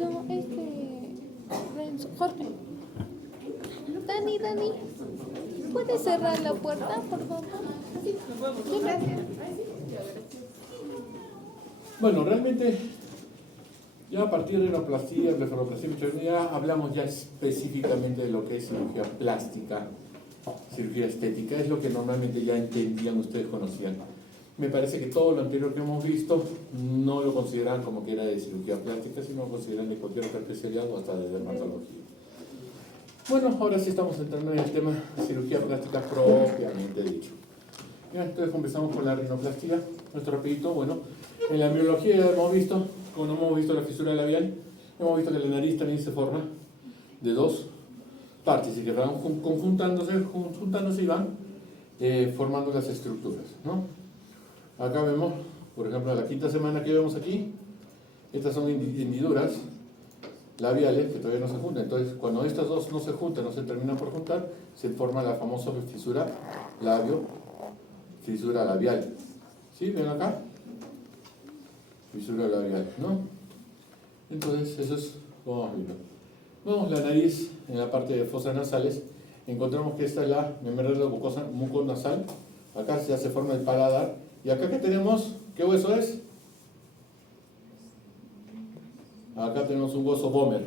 No, Renzo, Jorge. Dani, ¿puedes cerrar la puerta, por favor? Sí, gracias. Bueno, realmente ya a partir de rinoplastia, blefaroplastia, ya hablamos ya específicamente de lo que es cirugía plástica, cirugía estética, es lo que normalmente ya entendían, ustedes conocían. Me parece que todo lo anterior que hemos visto no lo consideran como que era de cirugía plástica, sino lo consideran de cualquier otra especialidad o hasta de dermatología. Bueno, ahora sí estamos entrando en el tema cirugía plástica propiamente dicho. Ya, entonces comenzamos con la rinoplastia. Nuestro rapidito, bueno, en la biología ya hemos visto, como hemos visto la fisura labial, hemos visto que la nariz también se forma de dos partes y que van juntándose y van formando las estructuras, ¿no? Acá vemos, por ejemplo, la quinta semana que vemos aquí, estas son hendiduras labiales que todavía no se juntan. Entonces, cuando estas dos no se juntan, no se terminan por juntar, se forma la famosa fisura fisura labial. ¿Sí? ¿Ven acá? Fisura labial, ¿no? Entonces, eso es como vamos viendo. Vemos la nariz en la parte de fosas nasales. Encontramos que esta es la membrana muconasal. Acá ya se forma el paladar. Y acá que tenemos, ¿qué hueso es? Acá tenemos un hueso Böhmer.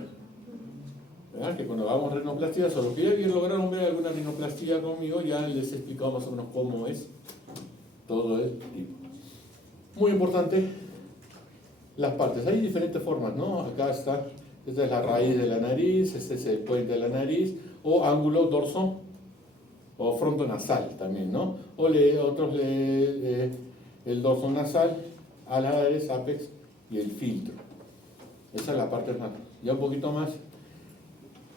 ¿Verdad? Que cuando hagamos rinoplastia, solo que ya lograron ver alguna rinoplastia conmigo, ya les he explicado más o menos cómo es todo el tipo. Muy importante, las partes. Hay diferentes formas, ¿no? Acá está, esta es la raíz de la nariz, este es el puente de la nariz, o ángulo dorso, o frontonasal también, ¿no? O el dorso nasal, alares, apex y el filtro. Esa es la parte más. Ya un poquito más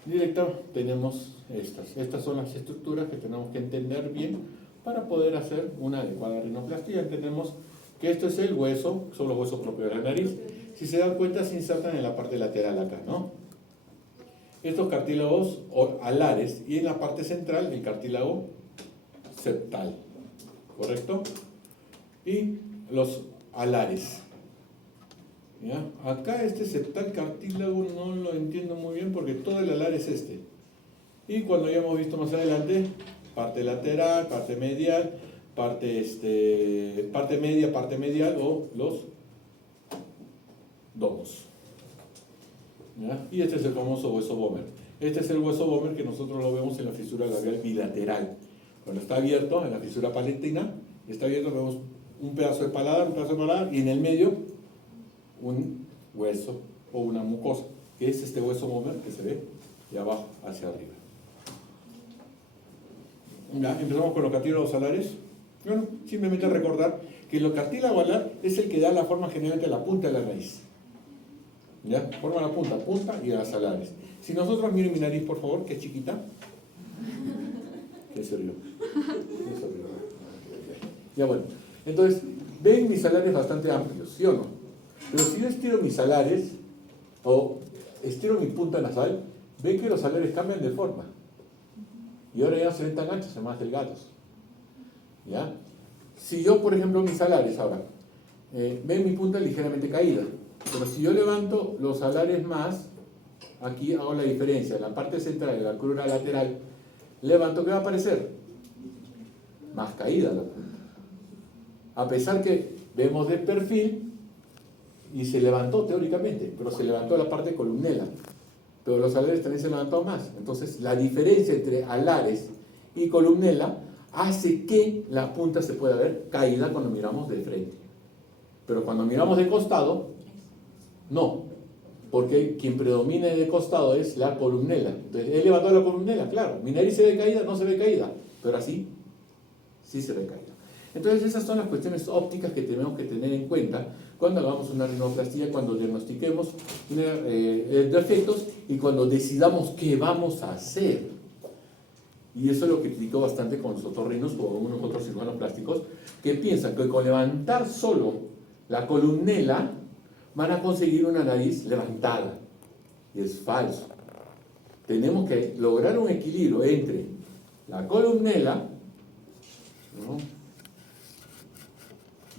directa tenemos estas. Estas son las estructuras que tenemos que entender bien para poder hacer una adecuada rinoplastia. Entendemos que este es el hueso, son los huesos propios de la nariz. Si se dan cuenta, se insertan en la parte lateral acá, ¿no? Estos cartílagos o alares y en la parte central el cartílago septal, ¿correcto? Y los alares. ¿Ya? Acá este septal cartílago no lo entiendo muy bien porque todo el alar es este. Y cuando ya hemos visto más adelante, parte lateral, parte medial, parte media, parte medial o los domos. ¿Ya? Y este es el famoso hueso Böhmer. Este es el hueso Böhmer que nosotros lo vemos en la fisura labial bilateral. Cuando está abierto, en la fisura palatina, está abierto, vemos un pedazo de paladar, y en el medio un hueso o una mucosa, que es este hueso Böhmer que se ve de abajo hacia arriba. Ya, empezamos con los cartílagos alares. Bueno, simplemente recordar que el cartílago alar es el que da la forma generalmente a la punta de la nariz. ¿Ya? Forma la punta y las alares. Si nosotros miren mi nariz, por favor, que es chiquita. ¿Qué se rió? Ya bueno, entonces, ven mis alares bastante amplios, ¿sí o no? Pero si yo estiro mis alares o estiro mi punta nasal, ven que los alares cambian de forma. Y ahora ya no se ven tan anchos, se ven más delgados. ¿Ya? Si yo, por ejemplo, mis alares ahora, ven mi punta ligeramente caída. Pero si yo levanto los alares más, aquí hago la diferencia. En la parte central de la crura lateral, levanto, ¿qué va a aparecer? Más caída la punta. A pesar que vemos de perfil, y se levantó teóricamente, pero se levantó la parte columnela. Pero los alares también se levantó más. Entonces, la diferencia entre alares y columnela hace que la punta se pueda ver caída cuando miramos de frente. Pero cuando miramos de costado, no. Porque quien predomina de costado es la columnela. Entonces, he levantado la columnela, claro. Mi nariz se ve caída, no se ve caída. Pero así, sí se ve caída. Entonces, esas son las cuestiones ópticas que tenemos que tener en cuenta cuando hagamos una rinoplastia, cuando diagnostiquemos defectos y cuando decidamos qué vamos a hacer. Y eso es lo que critico bastante con los otorrinos o algunos otros cirujanos plásticos, que piensan que con levantar solo la columnela van a conseguir una nariz levantada. Y es falso. Tenemos que lograr un equilibrio entre la columnela, ¿no?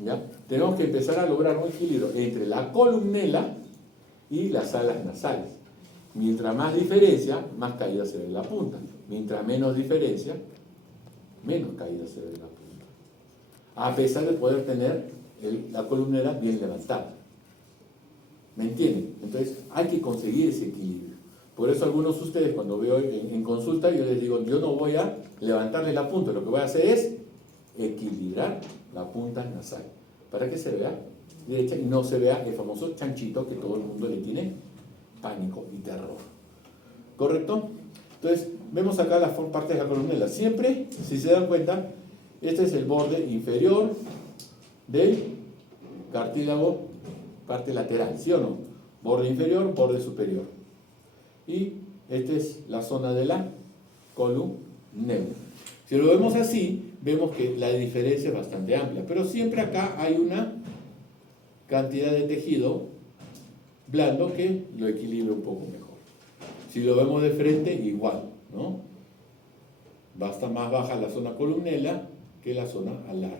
¿Ya? Tenemos que empezar a lograr un equilibrio entre la columnela y las alas nasales. Mientras más diferencia, más caída se ve en la punta. Mientras menos diferencia, menos caída se ve en la punta. A pesar de poder tener la columnera bien levantada. ¿Me entienden? Entonces hay que conseguir ese equilibrio. Por eso algunos de ustedes cuando veo en consulta yo les digo, yo no voy a levantarles la punta, lo que voy a hacer es equilibrar la punta nasal para que se vea derecha y no se vea el famoso chanchito que todo el mundo le tiene pánico y terror. ¿Correcto? Entonces vemos acá las partes de la columnela. Siempre, si se dan cuenta, este es el borde inferior del cartílago, parte lateral, ¿sí o no? Borde inferior, borde superior. Y esta es la zona de la columnela. Si lo vemos así, vemos que la diferencia es bastante amplia, pero siempre acá hay una cantidad de tejido blando que lo equilibra un poco mejor. Si lo vemos de frente, igual, ¿no? Basta más baja la zona columnela que la zona alar.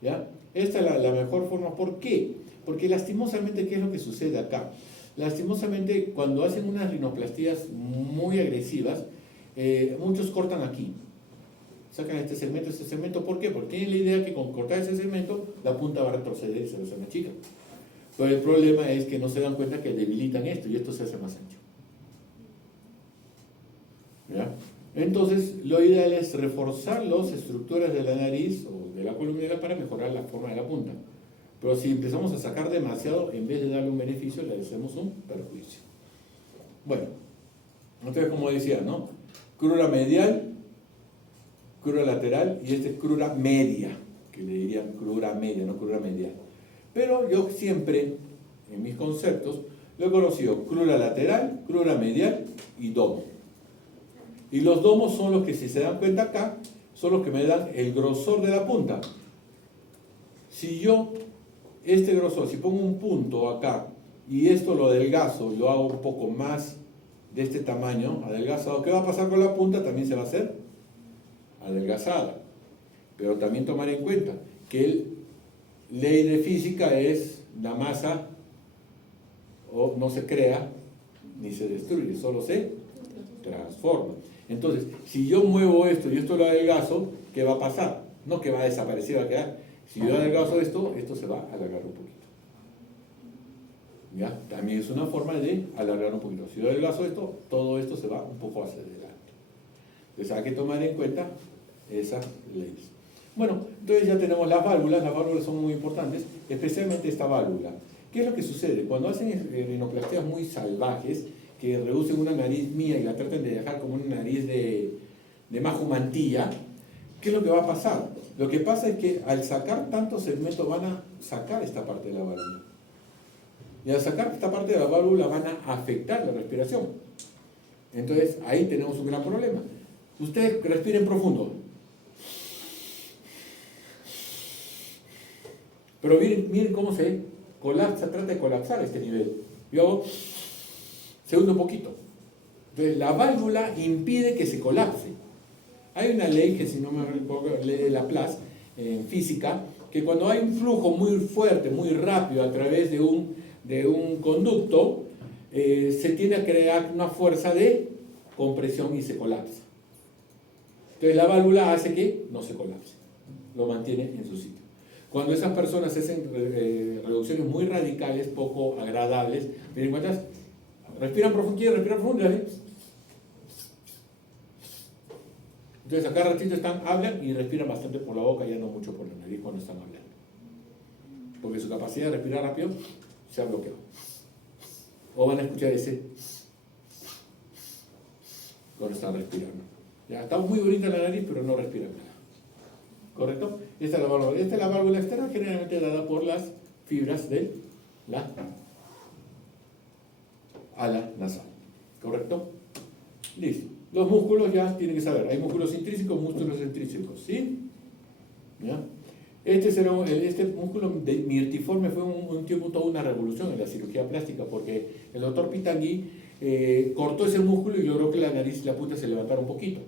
¿Ya? Esta es la mejor forma. ¿Por qué? Porque lastimosamente, ¿qué es lo que sucede acá? Lastimosamente, cuando hacen unas rinoplastías muy agresivas, muchos cortan aquí. Sacan este segmento. ¿Por qué? Porque tienen la idea que con cortar ese segmento, la punta va a retroceder y se va a hacer más chica. Pero el problema es que no se dan cuenta que debilitan esto y esto se hace más ancho. ¿Ya? Entonces, lo ideal es reforzar las estructuras de la nariz o de la columnera para mejorar la forma de la punta. Pero si empezamos a sacar demasiado, en vez de darle un beneficio, le hacemos un perjuicio. Bueno, entonces como decía, ¿no? Crura medial, crura lateral y este es crura media, que le dirían crura media, no crura medial. Pero yo siempre, en mis conceptos, lo he conocido crura lateral, crura medial y domo. Y los domos son los que, si se dan cuenta acá, son los que me dan el grosor de la punta. Si yo, este grosor, si pongo un punto acá y esto lo adelgazo y lo hago un poco más de este tamaño, adelgazado, ¿qué va a pasar con la punta? También se va a hacer adelgazada. Pero también tomar en cuenta que ley de física es la masa no se crea ni se destruye, solo se transforma. Entonces, si yo muevo esto y esto lo adelgazo, ¿qué va a pasar? No que va a desaparecer, va a quedar. Si yo adelgazo esto se va a alargar un poquito. ¿Ya? También es una forma de alargar un poquito. Si yo adelgazo esto, todo esto se va un poco hacia adelante. Entonces hay que tomar en cuenta esas leyes. Bueno, entonces ya tenemos las válvulas son muy importantes, especialmente esta válvula. ¿Qué es lo que sucede? Cuando hacen rinoplastías muy salvajes, que reducen una nariz mía y la tratan de dejar como una nariz de majo mantilla, ¿qué es lo que va a pasar? Lo que pasa es que al sacar tantos segmentos van a sacar esta parte de la válvula. Y al sacar esta parte de la válvula van a afectar la respiración. Entonces ahí tenemos un gran problema. Ustedes respiren profundo. Pero miren cómo se colapsa, trata de colapsar este nivel. Yo hago, se hunde un poquito. Entonces la válvula impide que se colapse. Hay una ley que, si no me recuerdo, ley de Laplace, en física, que cuando hay un flujo muy fuerte, muy rápido a través de un conducto, se tiende a crear una fuerza de compresión y se colapsa. Entonces la válvula hace que no se colapse, lo mantiene en su sitio. Cuando esas personas hacen reducciones muy radicales, poco agradables, miren cuántas, respiran profundo, quieren respirar profundo, ¿sí? Entonces acá ratito hablan y respiran bastante por la boca, ya no mucho por la nariz cuando están hablando. Porque su capacidad de respirar rápido se ha bloqueado. O van a escuchar ese cuando están respirando. Ya, está muy bonita la nariz, pero no respiran nada. ¿Correcto? Esta es la válvula. Esta es la válvula externa, generalmente dada por las fibras de la ala nasal. ¿Correcto? Listo. Los músculos ya tienen que saber. Hay músculos intrínsecos, músculos extrínsecos. ¿Sí? ¿Ya? Este músculo mirtiforme fue un tiempo toda una revolución en la cirugía plástica, porque el doctor Pitangui cortó ese músculo y logró que la nariz y la punta se levantara un poquito.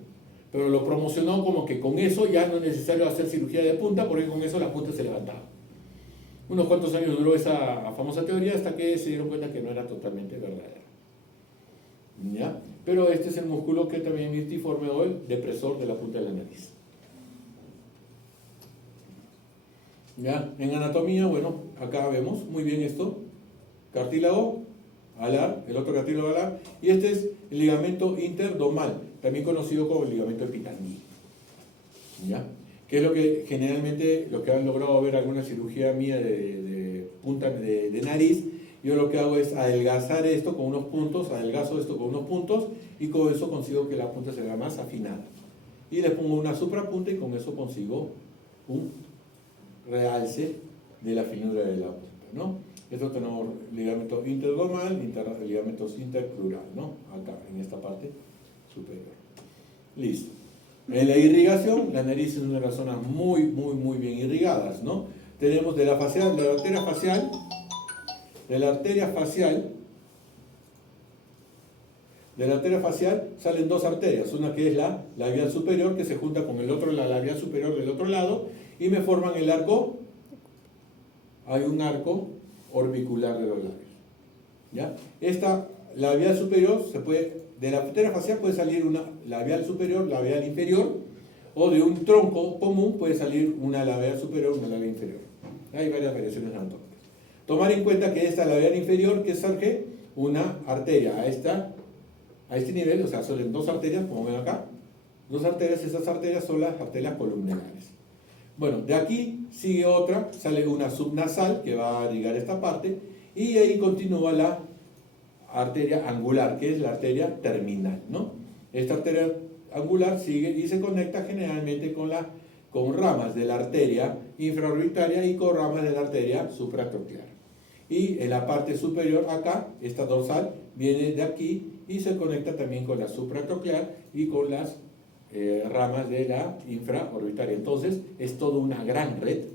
Pero lo promocionó como que con eso ya no es necesario hacer cirugía de punta, porque con eso la punta se levantaba. Unos cuantos años duró esa famosa teoría hasta que se dieron cuenta que no era totalmente verdadera. ¿Ya? Pero este es el músculo que también es mirtiforme o el depresor de la punta de la nariz. ¿Ya? En anatomía, bueno, acá vemos muy bien esto. Cartílago alar, el otro cartílago alar, y este es el ligamento interdomal, también conocido como el ligamento epitandil. ¿Ya? Que es lo que generalmente, lo que han logrado ver alguna cirugía mía de punta de nariz, yo lo que hago es adelgazar esto con unos puntos, adelgazo esto con unos puntos, y con eso consigo que la punta se vea más afinada. Y le pongo una suprapunta y con eso consigo un realce de la finura de la punta, ¿no? Esto tenemos ligamento interdomal, ligamentos intercrural, ¿no? Acá, en esta parte superior. Listo. En la irrigación, la nariz es una de las zonas muy bien irrigadas, ¿no? Tenemos de la facial, de la arteria facial, salen dos arterias, una que es la labial superior, que se junta con el otro, la labial superior del otro lado, y me forman el arco. Hay un arco orbicular de los labios. ¿Ya? Esta labial superior de la arteria facial puede salir una labial superior, labial inferior, o de un tronco común puede salir una labial superior, una labial inferior. Hay varias variaciones anatómicas. Tomar en cuenta que esta labial inferior que surge una arteria a este nivel, o sea, son dos arterias, como ven acá, dos arterias, esas arterias son las arterias columnales. Bueno, de aquí sigue otra, sale una subnasal que va a ligar esta parte, y ahí continúa la arteria angular, que es la arteria terminal, ¿no? Esta arteria angular sigue y se conecta generalmente con ramas de la arteria infraorbitaria y con ramas de la arteria supratronclear. Y en la parte superior acá, esta dorsal viene de aquí y se conecta también con la supratronclear y con las ramas de la infraorbitaria. Entonces es toda una gran red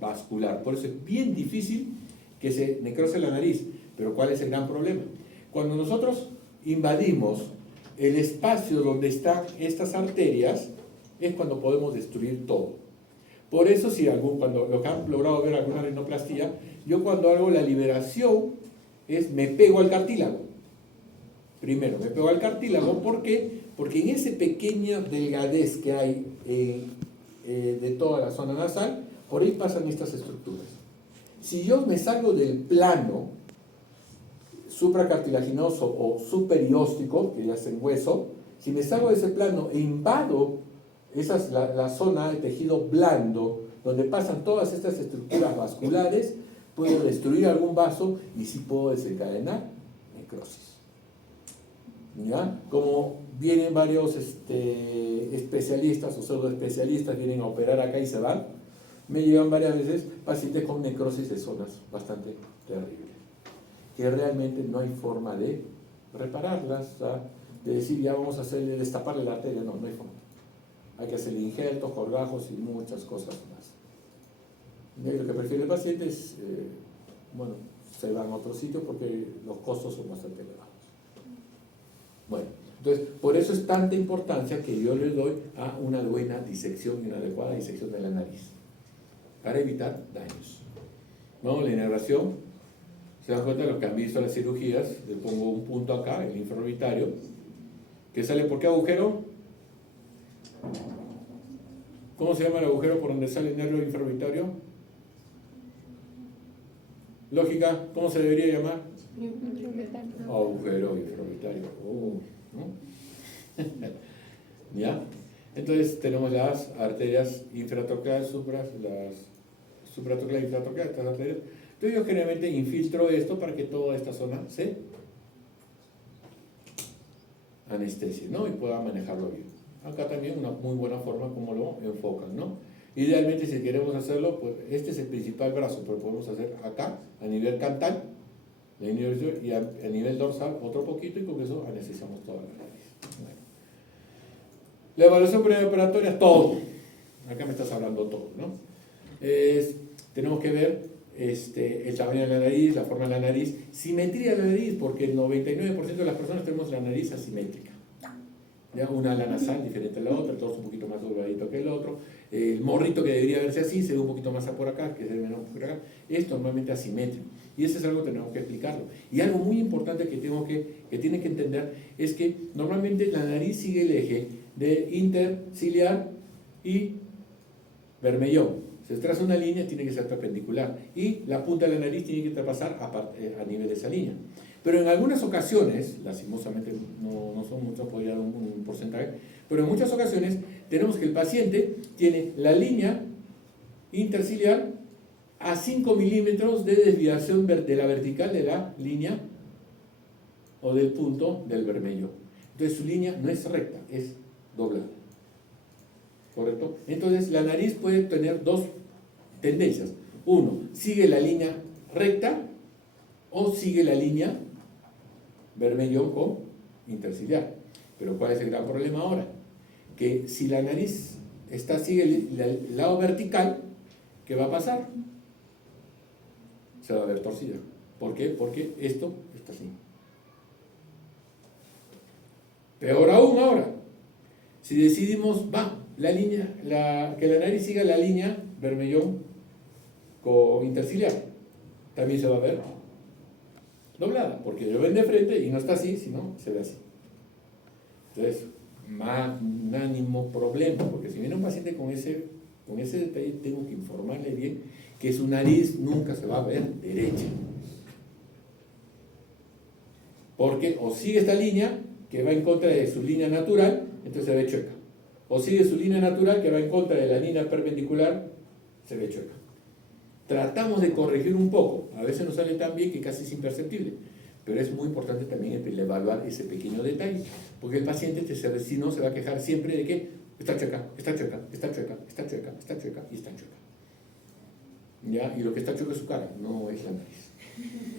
vascular. Por eso es bien difícil que se necrose la nariz. Pero ¿cuál es el gran problema? Cuando nosotros invadimos el espacio donde están estas arterias, es cuando podemos destruir todo. Por eso, cuando lo que han logrado ver alguna rinoplastía, yo cuando hago la liberación me pego al cartílago. Primero, me pego al cartílago, ¿por qué? Porque en ese pequeño delgadez que hay de toda la zona nasal, por ahí pasan estas estructuras. Si yo me salgo del plano supracartilaginoso o superióstico, que ya es en hueso, si me salgo de ese plano e invado la zona de tejido blando, donde pasan todas estas estructuras vasculares, puedo destruir algún vaso y sí puedo desencadenar necrosis. ¿Ya? Como vienen varios especialistas o pseudoespecialistas, vienen a operar acá y se van, me llevan varias veces pacientes con necrosis de zonas bastante terribles, que realmente no hay forma de repararlas, de decir ya vamos a destaparle la arteria, no hay forma. Hay que hacer injertos, colgajos y muchas cosas más. Y lo que prefiere el paciente es, se van a otro sitio porque los costos son bastante elevados. Bueno, entonces, por eso es tanta importancia que yo le doy a una buena disección y una adecuada disección de la nariz, para evitar daños. ¿No? La inervación, se dan cuenta de lo que han visto en las cirugías, le pongo un punto acá, el infraorbitario, que sale por qué agujero. ¿Cómo se llama el agujero por donde sale el nervio infraorbitario? Lógica, ¿cómo se debería llamar? Agujero infraorbitario. ¿No? ¿Ya? Entonces tenemos las arterias infratroncleares, las supratroncleares, infratroncleares, estas arterias. Entonces yo generalmente infiltro esto para que toda esta zona se anestesie, ¿no? Y pueda manejarlo bien. Acá también una muy buena forma como lo enfocan, ¿no? Idealmente, si queremos hacerlo, pues este es el principal brazo, pero podemos hacer acá, a nivel cantal, y a nivel dorsal otro poquito, y con eso anestesiamos toda la nariz. Bueno. La evaluación preoperatoria, todo. Acá me estás hablando todo, ¿no? Tenemos que ver el tamaño de la nariz, la forma de la nariz, simetría de la nariz, porque el 99% de las personas tenemos la nariz asimétrica. ¿ya? Una ala nasal diferente a la otra, el torso un poquito más dobladito que el otro, el morrito que debería verse así se ve un poquito más por acá, que se ve menos por acá, es normalmente asimétrico. Y eso es algo que tenemos que explicarlo. Y algo muy importante que tienen que entender es que normalmente la nariz sigue el eje de interciliar y bermellón. Se traza una línea, tiene que ser perpendicular. Y la punta de la nariz tiene que traspasar a nivel de esa línea. Pero en algunas ocasiones, lastimosamente no son muchos, podría dar un porcentaje, pero en muchas ocasiones tenemos que el paciente tiene la línea interciliar a 5 milímetros de desviación de la vertical de la línea o del punto del bermellón. Entonces su línea no es recta, es doblada. ¿Correcto? Entonces la nariz puede tener dos tendencias. Uno, sigue la línea recta o sigue la línea bermellón con interciliar. Pero ¿cuál es el gran problema ahora? Que si la nariz sigue el lado vertical, ¿qué va a pasar? Se va a ver torcida. ¿Por qué? Porque esto está así. Peor aún ahora, si decidimos, que la nariz siga la línea bermellón con interciliar, también se va a ver doblada, porque lo ven de frente y no está así, sino se ve así. Entonces, magnánimo problema, porque si viene un paciente con ese detalle, tengo que informarle bien que su nariz nunca se va a ver derecha. Porque o sigue esta línea, que va en contra de su línea natural, entonces se ve chueca. O sigue su línea natural, que va en contra de la línea perpendicular, se ve chueca. Tratamos de corregir un poco, a veces nos sale tan bien que casi es imperceptible, pero es muy importante también el evaluar ese pequeño detalle, porque el paciente, si no, se va a quejar siempre de que está chueca, está chueca, está chueca, está chueca, está chueca y está chueca. ¿Ya? Y lo que está chueco es su cara, no es la nariz.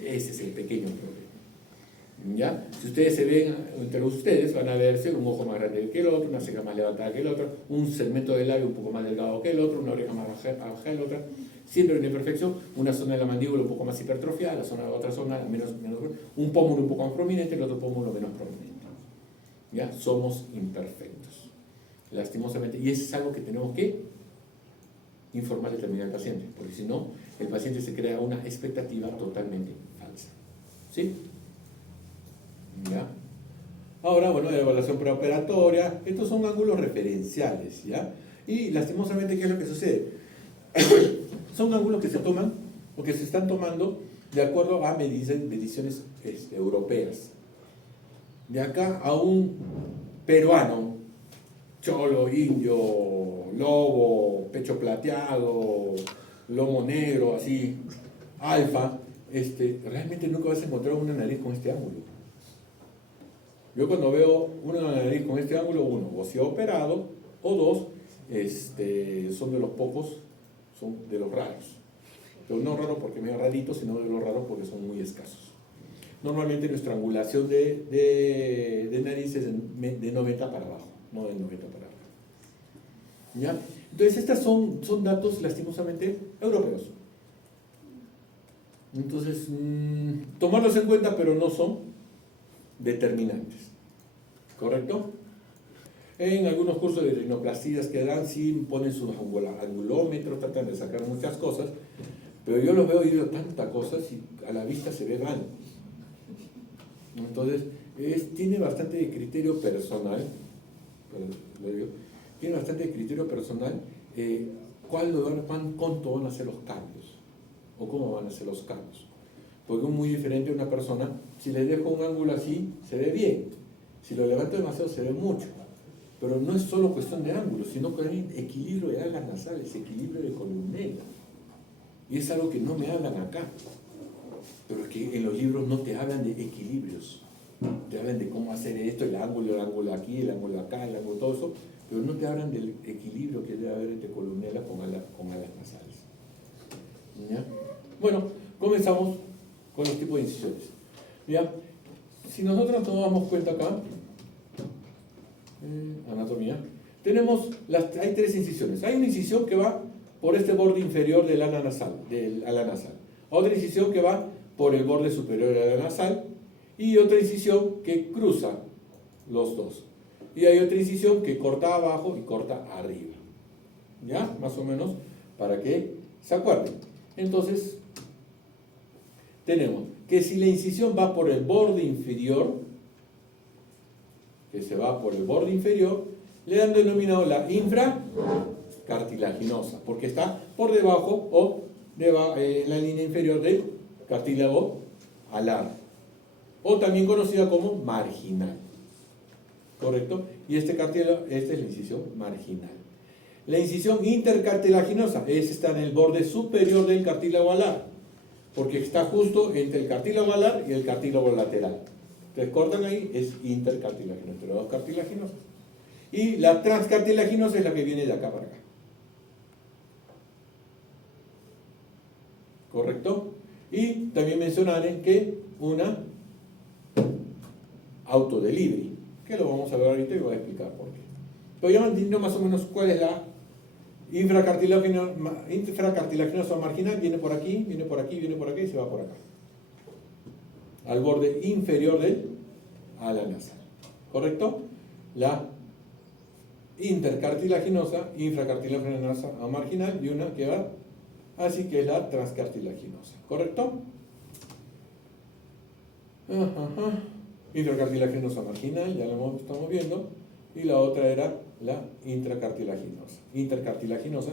Ese es el pequeño problema. ¿Ya? Si ustedes se ven entre ustedes, van a verse un ojo más grande que el otro, una ceja más levantada que el otro, un segmento del labio un poco más delgado que el otro, una oreja más baja que la otra. Siempre una imperfección, una zona de la mandíbula un poco más hipertrofiada, otra zona menos, un pómulo un poco más prominente, el otro pómulo menos prominente. ¿Ya? Somos imperfectos, lastimosamente, y eso es algo que tenemos que informarle también al paciente, porque si no, el paciente se crea una expectativa totalmente falsa. ¿Sí? ¿Ya? Ahora, bueno, la evaluación preoperatoria, estos son ángulos referenciales, ¿ya? Y lastimosamente, ¿qué es lo que sucede? Son ángulos que se toman o que se están tomando de acuerdo a mediciones europeas. De acá a un peruano, cholo, indio, lobo, pecho plateado, lomo negro, así, alfa, realmente nunca vas a encontrar una nariz con este ángulo. Yo cuando veo una nariz con este ángulo, uno, o se ha operado, o dos, son de los pocos, son de los raros. Pero no raros porque medio raritos, sino de los raros porque son muy escasos. Normalmente nuestra angulación de nariz es de 90 para abajo, no de 90 para arriba. ¿Ya? Entonces estos son datos lastimosamente europeos. Entonces, tomarlos en cuenta, pero no son determinantes. ¿Correcto? En algunos cursos de rinoplastias que dan, sí ponen sus angulómetros, tratan de sacar muchas cosas, pero yo los veo y digo tantas cosas y a la vista se ve mal. Entonces, tiene bastante de criterio personal, cuánto van a ser los cambios, o cómo van a ser los cambios. Porque es muy diferente a una persona, si le dejo un ángulo así, se ve bien, si lo levanto demasiado, se ve mucho. Pero no es solo cuestión de ángulo, sino que hay equilibrio de alas nasales, equilibrio de columela. Y es algo que no me hablan acá. Pero es que en los libros no te hablan de equilibrios. Te hablan de cómo hacer esto, el ángulo aquí, el ángulo acá, el ángulo todo eso. Pero no te hablan del equilibrio que debe haber entre columela con alas nasales. ¿Ya? Bueno, comenzamos con los tipos de incisiones. ¿Ya? Si nosotros nos damos cuenta acá, anatomía, hay tres incisiones. Hay una incisión que va por este borde inferior del ala nasal, otra incisión que va por el borde superior del ala nasal y otra incisión que cruza los dos. y hay otra incisión que corta abajo y corta arriba. ¿Ya? Más o menos para que se acuerden. Entonces, tenemos que si la incisión va por el borde inferior, que se va por el borde inferior, le han denominado la infracartilaginosa, porque está por debajo o en la línea inferior del cartílago alar, o también conocida como marginal. ¿Correcto? Y este cartílago, esta es la incisión marginal. La incisión intercartilaginosa, está en el borde superior del cartílago alar, porque está justo entre el cartílago alar y el cartílago lateral. Entonces cortan ahí, es intercartilaginosa, entre dos cartilaginosas. Y la transcartilaginosa es la que viene de acá para acá. ¿Correcto? Y también mencionaré que una autodelivery, que lo vamos a ver ahorita y voy a explicar por qué. Pero ya entendiendo más o menos cuál es la infracartilaginosa marginal. Viene por aquí, viene por aquí, viene por aquí y se va por acá, al borde inferior del ala nasal. ¿Correcto? La intercartilaginosa, infracartilaginosa marginal, y una que va así, que es la transcartilaginosa. ¿Correcto? Infracartilaginosa marginal, ya lo estamos viendo, y la otra era la intracartilaginosa. Intercartilaginosa,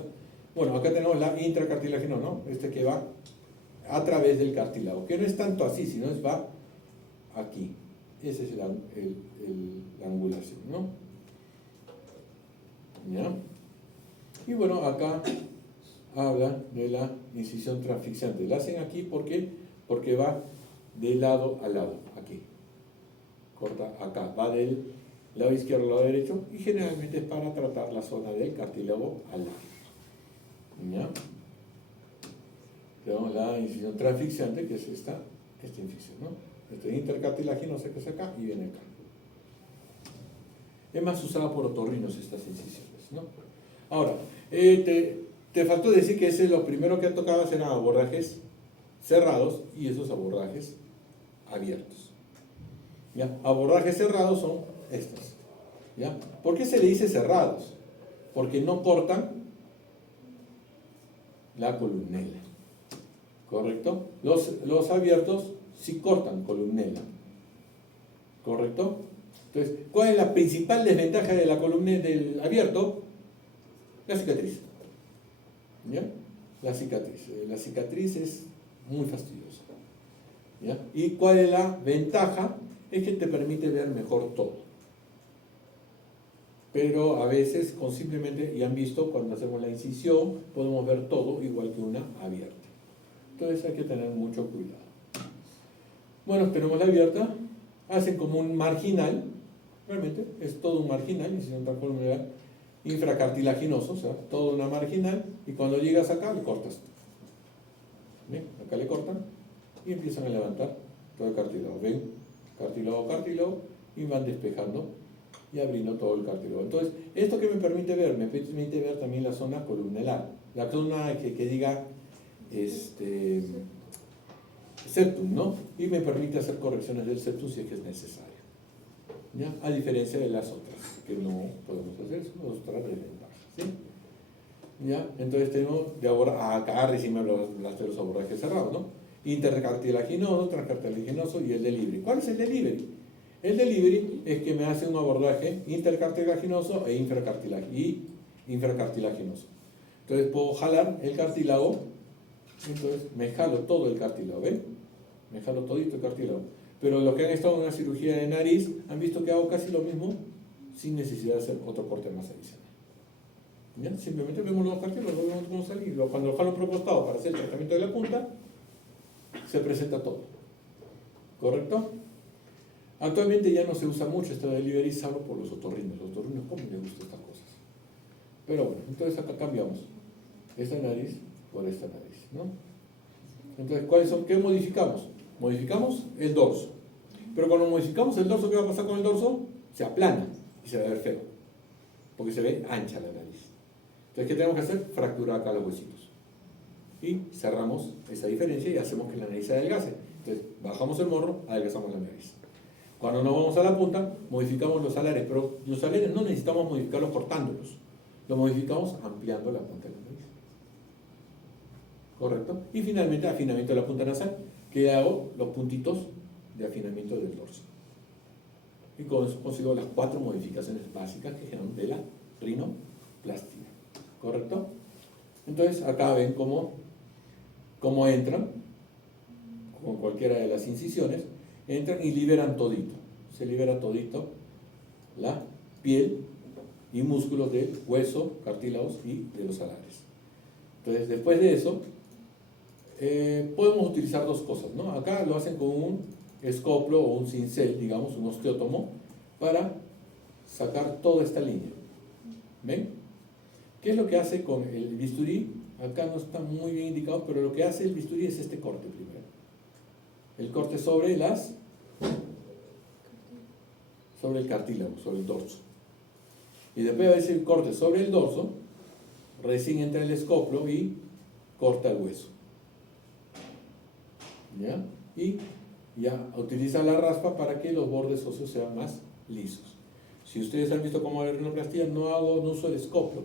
bueno, acá tenemos la intracartilaginosa, ¿no? Que va a través del cartílago, que no es tanto así, sino va aquí. Esa es la angulación, ¿no? ¿Ya? Y bueno, acá habla de la incisión transfixiante. La hacen aquí porque va de lado a lado, aquí. Corta acá, va del lado izquierdo al lado derecho, y generalmente es para tratar la zona del cartílago alar. ¿Ya? Tenemos la incisión transfixiante, que es esta incisión, ¿no? Este intercartilaginosa, que es acá y viene acá. Es más usada por otorrinos estas incisiones, ¿no? Ahora, te faltó decir que lo primero que tocabas eran abordajes cerrados y esos abordajes abiertos. ¿Ya? Abordajes cerrados son estos. ¿Ya? ¿Por qué se le dice cerrados? Porque no cortan la columnela. ¿Correcto? Los abiertos sí cortan columnela. ¿Correcto? Entonces, ¿cuál es la principal desventaja de la columnela del abierto? La cicatriz. ¿Ya? La cicatriz. La cicatriz es muy fastidiosa. ¿Ya? ¿Y cuál es la ventaja? Es que te permite ver mejor todo. Pero a veces, con simplemente, y han visto, cuando hacemos la incisión, podemos ver todo igual que una abierta. Entonces hay que tener mucho cuidado. Bueno, tenemos la abierta, hacen como un marginal, realmente es todo un marginal, incisión transcolumnar infracartilaginoso, o sea, todo una marginal, y cuando llegas acá le cortas. ¿Ven? Acá le cortan y empiezan a levantar todo el cartílago. ¿Ven? Cartílago, y van despejando y abriendo todo el cartílago. Entonces, ¿esto qué me permite ver? Me permite ver también la zona columnelar, la zona que diga septum, ¿no? Y me permite hacer correcciones del septum si es que es necesario. ¿Ya? A diferencia de las otras, que no podemos hacer, son otras desventajas, ¿sí? ¿Ya? Entonces tenemos acá recién me hablaste de los abordajes cerrados, ¿no? Intercartilaginoso, transcartilaginoso y el delivery. ¿Cuál es el delivery? El delivery es que me hace un abordaje intercartilaginoso e infracartilaginoso. Entonces puedo jalar el cartílago, entonces me jalo todo el cartílago, ¿ven? Me jalo todito el cartílago. Pero los que han estado en una cirugía de nariz han visto que hago casi lo mismo sin necesidad de hacer otro corte más adicional. ¿Ya? Simplemente vemos los cartílagos, vemos cómo salir. Cuando lo jalo por costado para hacer el tratamiento de la punta, se presenta todo. ¿Correcto? Actualmente ya no se usa mucho este delivery, salvo por los otorrinos. Los otorrinos, ¿cómo les gustan estas cosas? Pero bueno, entonces acá cambiamos esta nariz por esta nariz, ¿no? Entonces, ¿qué modificamos? Modificamos el dorso. Pero cuando modificamos el dorso, ¿qué va a pasar con el dorso? Se aplana y se va a ver feo, porque se ve ancha la nariz. Entonces, ¿qué tenemos que hacer? Fracturar acá los huesitos. Y cerramos esa diferencia y hacemos que la nariz se adelgace. Entonces, bajamos el morro, adelgazamos la nariz. Cuando nos vamos a la punta, modificamos los alares, pero los alares no necesitamos modificarlos cortándolos, los modificamos ampliando la punta de la nariz. ¿Correcto? Y finalmente, afinamiento de la punta nasal, que hago los puntitos de afinamiento del dorso. Y con eso consigo las 4 modificaciones básicas que generan de la rinoplastia. ¿Correcto? Entonces, acá ven cómo entran, con cualquiera de las incisiones, entran y liberan todito. Se libera todito la piel y músculos del hueso, cartílagos y de los alares. Entonces, después de eso, podemos utilizar 2 cosas, ¿no? Acá lo hacen con un escoplo o un cincel, digamos, un osteótomo, para sacar toda esta línea. ¿Ven? ¿Qué es lo que hace con el bisturí? Acá no está muy bien indicado, pero lo que hace el bisturí es este corte primero. El corte sobre el cartílago, sobre el dorso. Y después de hacer el corte sobre el dorso, recién entra el escoplo y corta el hueso. ¿Ya? Y ya utiliza la raspa para que los bordes óseos sean más lisos. Si ustedes han visto cómo hago la rinoplastia, no uso el escoplo,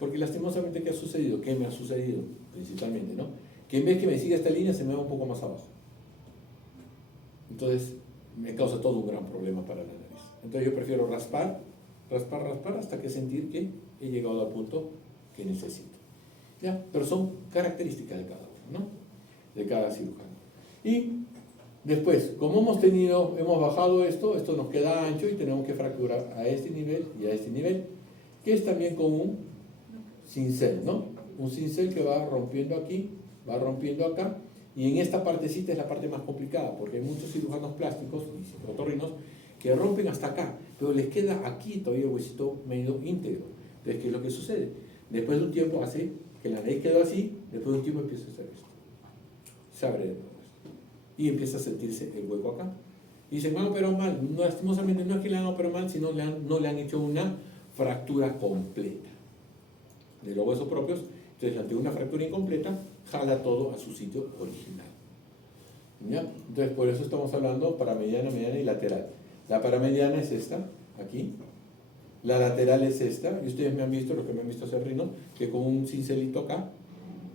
porque lastimosamente, ¿qué ha sucedido? ¿Qué me ha sucedido? Principalmente, ¿no? Que en vez que me siga esta línea, se me va un poco más abajo. Entonces, me causa todo un gran problema para la nariz. Entonces yo prefiero raspar hasta que sentir que he llegado al punto que necesito. ¿Ya? Pero son características de cada uno, ¿no? De cada cirujano. Y después, como hemos bajado esto nos queda ancho y tenemos que fracturar a este nivel y a este nivel, que es también con un cincel, ¿no? Un cincel que va rompiendo aquí, va rompiendo acá, y en esta partecita es la parte más complicada, porque hay muchos cirujanos plásticos y otorrinos que rompen hasta acá, pero les queda aquí todavía el huesito medio íntegro. Entonces, ¿qué es lo que sucede? Después de un tiempo hace que la nariz quedó así, después de un tiempo empieza a hacer esto. Se abre de nuevo esto. Y empieza a sentirse el hueco acá. Y dicen, me han operado mal. No, lastimosamente no es que le han operado mal, sino no le han hecho una fractura completa de los huesos propios. Entonces, ante una fractura incompleta, jala todo a su sitio original. ¿Ya? Entonces, por eso estamos hablando paramediana, mediana y lateral. La paramediana es esta, aquí. La lateral es esta. Y ustedes me han visto, los que me han visto hacer rino, que con un cincelito acá,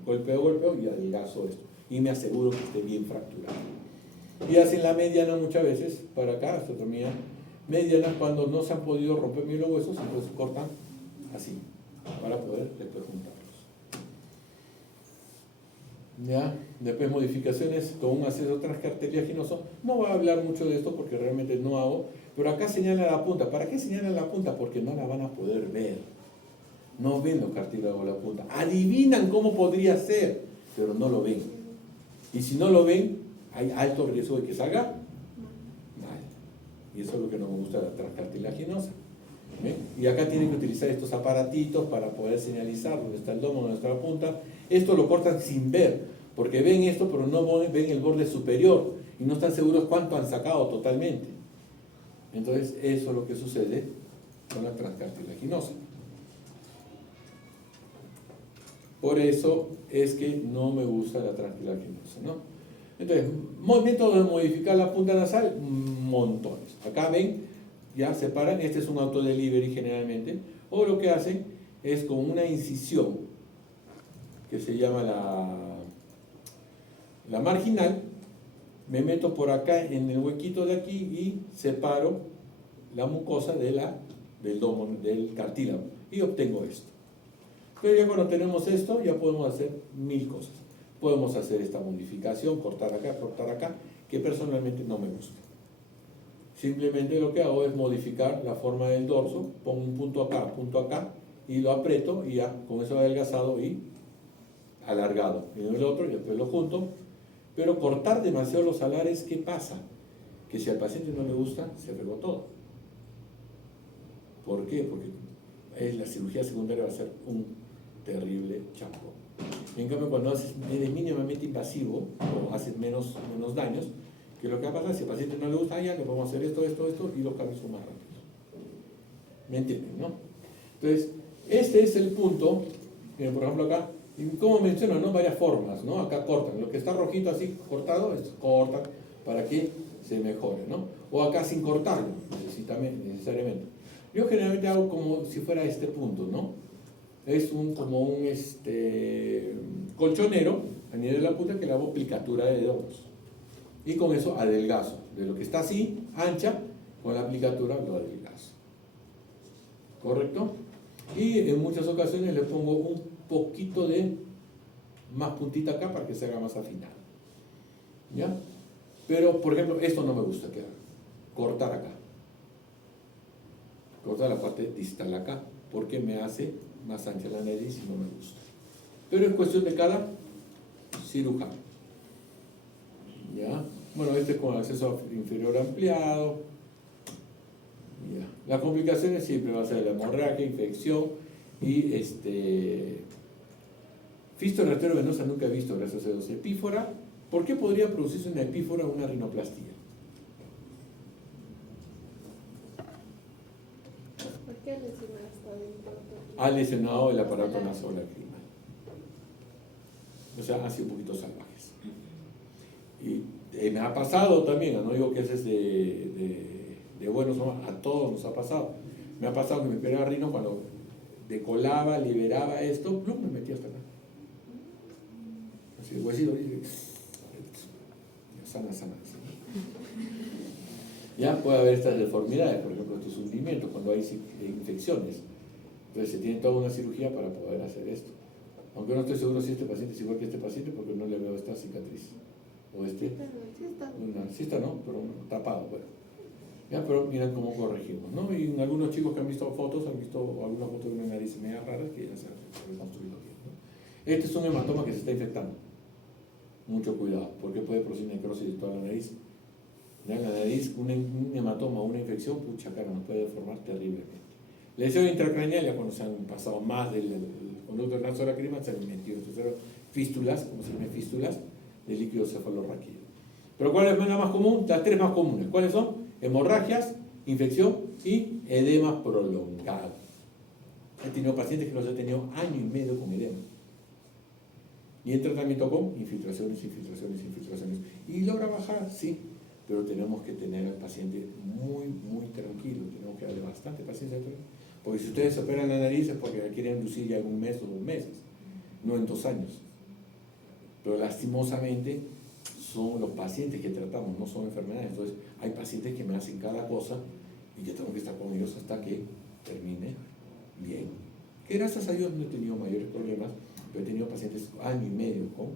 golpeo y adelgazo esto. Y me aseguro que esté bien fracturado. Y hacen la mediana muchas veces, para acá, osteotomía mediana, cuando no se han podido romper bien los huesos, entonces cortan así, para poder después juntarlos. ¿Ya? Después modificaciones con un acceso transcartilaginoso. No voy a hablar mucho de esto porque realmente no hago, pero acá señala la punta. ¿Para qué señala la punta? Porque no la van a poder ver. No ven los cartílagos la punta. Adivinan cómo podría ser, pero no lo ven. Y si no lo ven, hay alto riesgo de que salga mal. Y eso es lo que no me gusta de la transcartilaginosa. ¿Ven? Y acá tienen que utilizar estos aparatitos para poder señalizar dónde está el domo, dónde está la punta. Esto lo cortan sin ver, porque ven esto, pero no ven el borde superior y no están seguros cuánto han sacado totalmente. Entonces, eso es lo que sucede con la transcartilaginosa. Por eso es que no me gusta la transcartilaginosa, ¿no? Entonces, métodos de modificar la punta nasal, montones. Acá ven, ya separan, este es un autodelivery generalmente, o lo que hacen es con una incisión que se llama la marginal, me meto por acá en el huequito de aquí y separo la mucosa del domo, del cartílago, y obtengo esto. Pero ya cuando tenemos esto, ya podemos hacer 1000 cosas. Podemos hacer esta modificación, cortar acá, que personalmente no me gusta. Simplemente lo que hago es modificar la forma del dorso, pongo un punto acá, y lo aprieto, y ya con eso adelgazado y alargado. Y el otro, y después lo junto. Pero cortar demasiado los alares, ¿qué pasa? Que si al paciente no le gusta, se regó todo. ¿Por qué? Porque la cirugía secundaria va a ser un terrible chapo. En cambio, cuando eres mínimamente invasivo, o haces menos daños, que lo que va a pasar, si al paciente no le gusta, ya que podemos hacer esto, y los cambios son más rápidos. ¿Me entienden, no? Entonces, este es el punto, por ejemplo acá, y como menciono, ¿no? Varias formas, ¿no? Acá cortan, lo que está rojito así cortado, cortan para que se mejore, ¿no? O acá sin cortarlo, necesariamente. Yo generalmente hago como si fuera este punto, ¿no? Es como un colchonero a nivel de la punta que le hago aplicatura de dedos. Y con eso adelgazo. De lo que está así, ancha, con la aplicatura lo adelgazo. ¿Correcto? Y en muchas ocasiones le pongo un poquito de más puntita acá para que se haga más afinado. ¿Ya? Pero, por ejemplo, esto no me gusta que haga. Cortar acá. Cortar la parte distal acá, porque me hace más ancha la nariz y no me gusta. Pero es cuestión de cada cirujano. ¿Ya? Bueno, este es con acceso inferior ampliado. ¿Ya? Las complicaciones siempre va a ser la hemorragia, infección y fístula arteriovenosa nunca he visto, gracias a Dios. Epífora, ¿por qué podría producirse una epífora o una rinoplastia? ¿Por qué lesionaste adentro? Ha lesionado el aparato nasolacrimal. O sea, han sido un poquito salvajes. Y me ha pasado también, no digo que ese es de buenos, a todos nos ha pasado. Me ha pasado que mi primer rino, cuando decolaba, liberaba esto, plum, me metía hasta acá. Así, el huesito, sana. Ya puede haber estas deformidades, por ejemplo, estos hundimientos, cuando hay infecciones. Entonces se tiene toda una cirugía para poder hacer esto. Aunque no estoy seguro si este paciente es igual que este paciente, porque no le veo esta cicatriz. O sí está, ¿no? Pero tapado, bueno. Ya, pero miren cómo corregimos, ¿no? Y en algunos chicos que han visto fotos, han visto algunas fotos de una nariz media raras que ya se han reconstruido bien, ¿no? Este es un hematoma que se está infectando. Mucho cuidado, porque puede producir necrosis de toda la nariz. Ya en la nariz, un hematoma o una infección, pucha cara, nos puede deformar terriblemente. Lesión intracraneal, ya cuando se han pasado más del conducto nasolacrimal, se han metido fístulas, como se llaman fístulas, de líquido cefalorraquídeo. Pero ¿cuál es la más común? Las tres más comunes. ¿Cuáles son? Hemorragias, infección y edema prolongado. He tenido pacientes que los he tenido año y medio con edema. Y el tratamiento con infiltraciones. Y logra bajar, sí, pero tenemos que tener al paciente muy, muy tranquilo. Tenemos que darle bastante paciencia. Porque si ustedes operan la nariz es porque la quieren inducir ya en un mes o 2 meses, no en 2 años. Pero lastimosamente son los pacientes que tratamos, no son enfermedades. Entonces hay pacientes que me hacen cada cosa y yo tengo que estar con ellos hasta que termine bien. Que gracias a Dios no he tenido mayores problemas, pero he tenido pacientes año y medio con